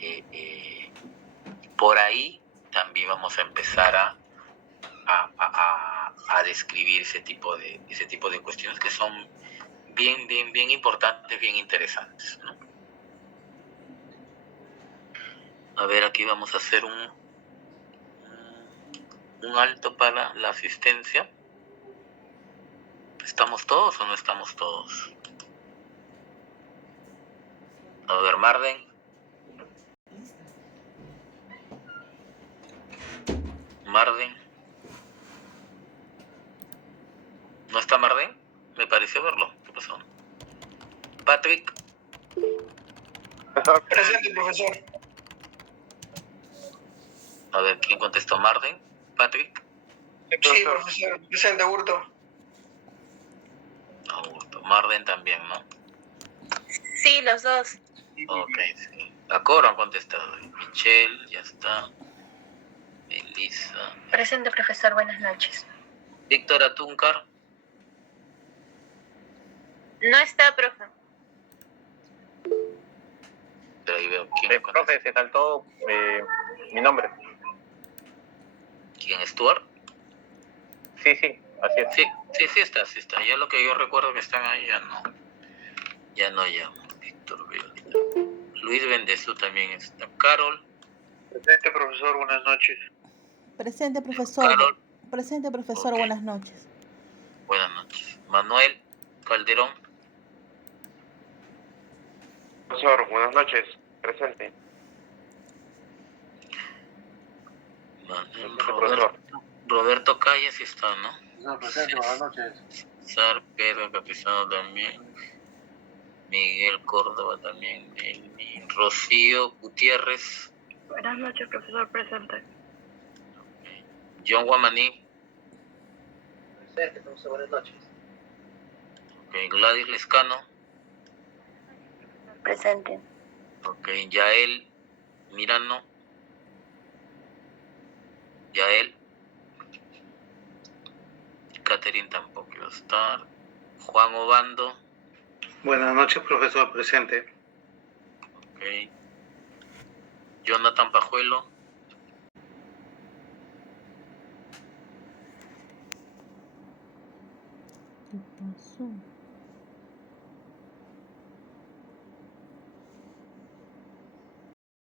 por ahí también vamos a empezar a describir ese tipo de cuestiones que son bien importantes, bien interesantes, ¿no? A ver, aquí vamos a hacer un alto para la asistencia. ¿Estamos todos o no estamos todos? A ver, Marden. Marden. ¿No está Marden? Me pareció verlo. ¿Qué pasó? Patrick. Presente, profesor. A ver, ¿quién contestó? ¿Marden? ¿Patrick? Sí, profesor. Presente, Hurto. Augusto. Marden también, ¿no? Sí, los dos. Ok, sí. A Coro han contestado. Michelle, ya está. Elisa. Presente, profesor. Buenas noches. Víctor Atúncar. No está, profe. Pero ahí veo quién. Profe, se saltó mi nombre. ¿Quién, Stuart? Sí, así es. Sí está. Ya lo que yo recuerdo que están ahí ya no llamo. Víctor Violeta. Luis Bendezú también está. Carol. Presente, profesor, buenas noches. Presente, profesor. Carol. Presente, profesor, Ok. buenas noches. Buenas noches. Manuel Calderón. Profesor, buenas noches. Presente. Manuel Roberto Calles está, ¿no? No, presente, buenas noches. César Pedro Capizano también. Miguel Córdoba también. Rocío Gutiérrez. Buenas noches, profesor, presente. John Guamaní. Presente, profesor, buenas noches. Ok, Gladys Lescano. Presente. Ok, Yael Mirano. Yael. Catherine tampoco iba a estar. Juan Obando. Buenas noches, profesor, presente. Ok. Jonathan Pajuelo. ¿Qué pasó?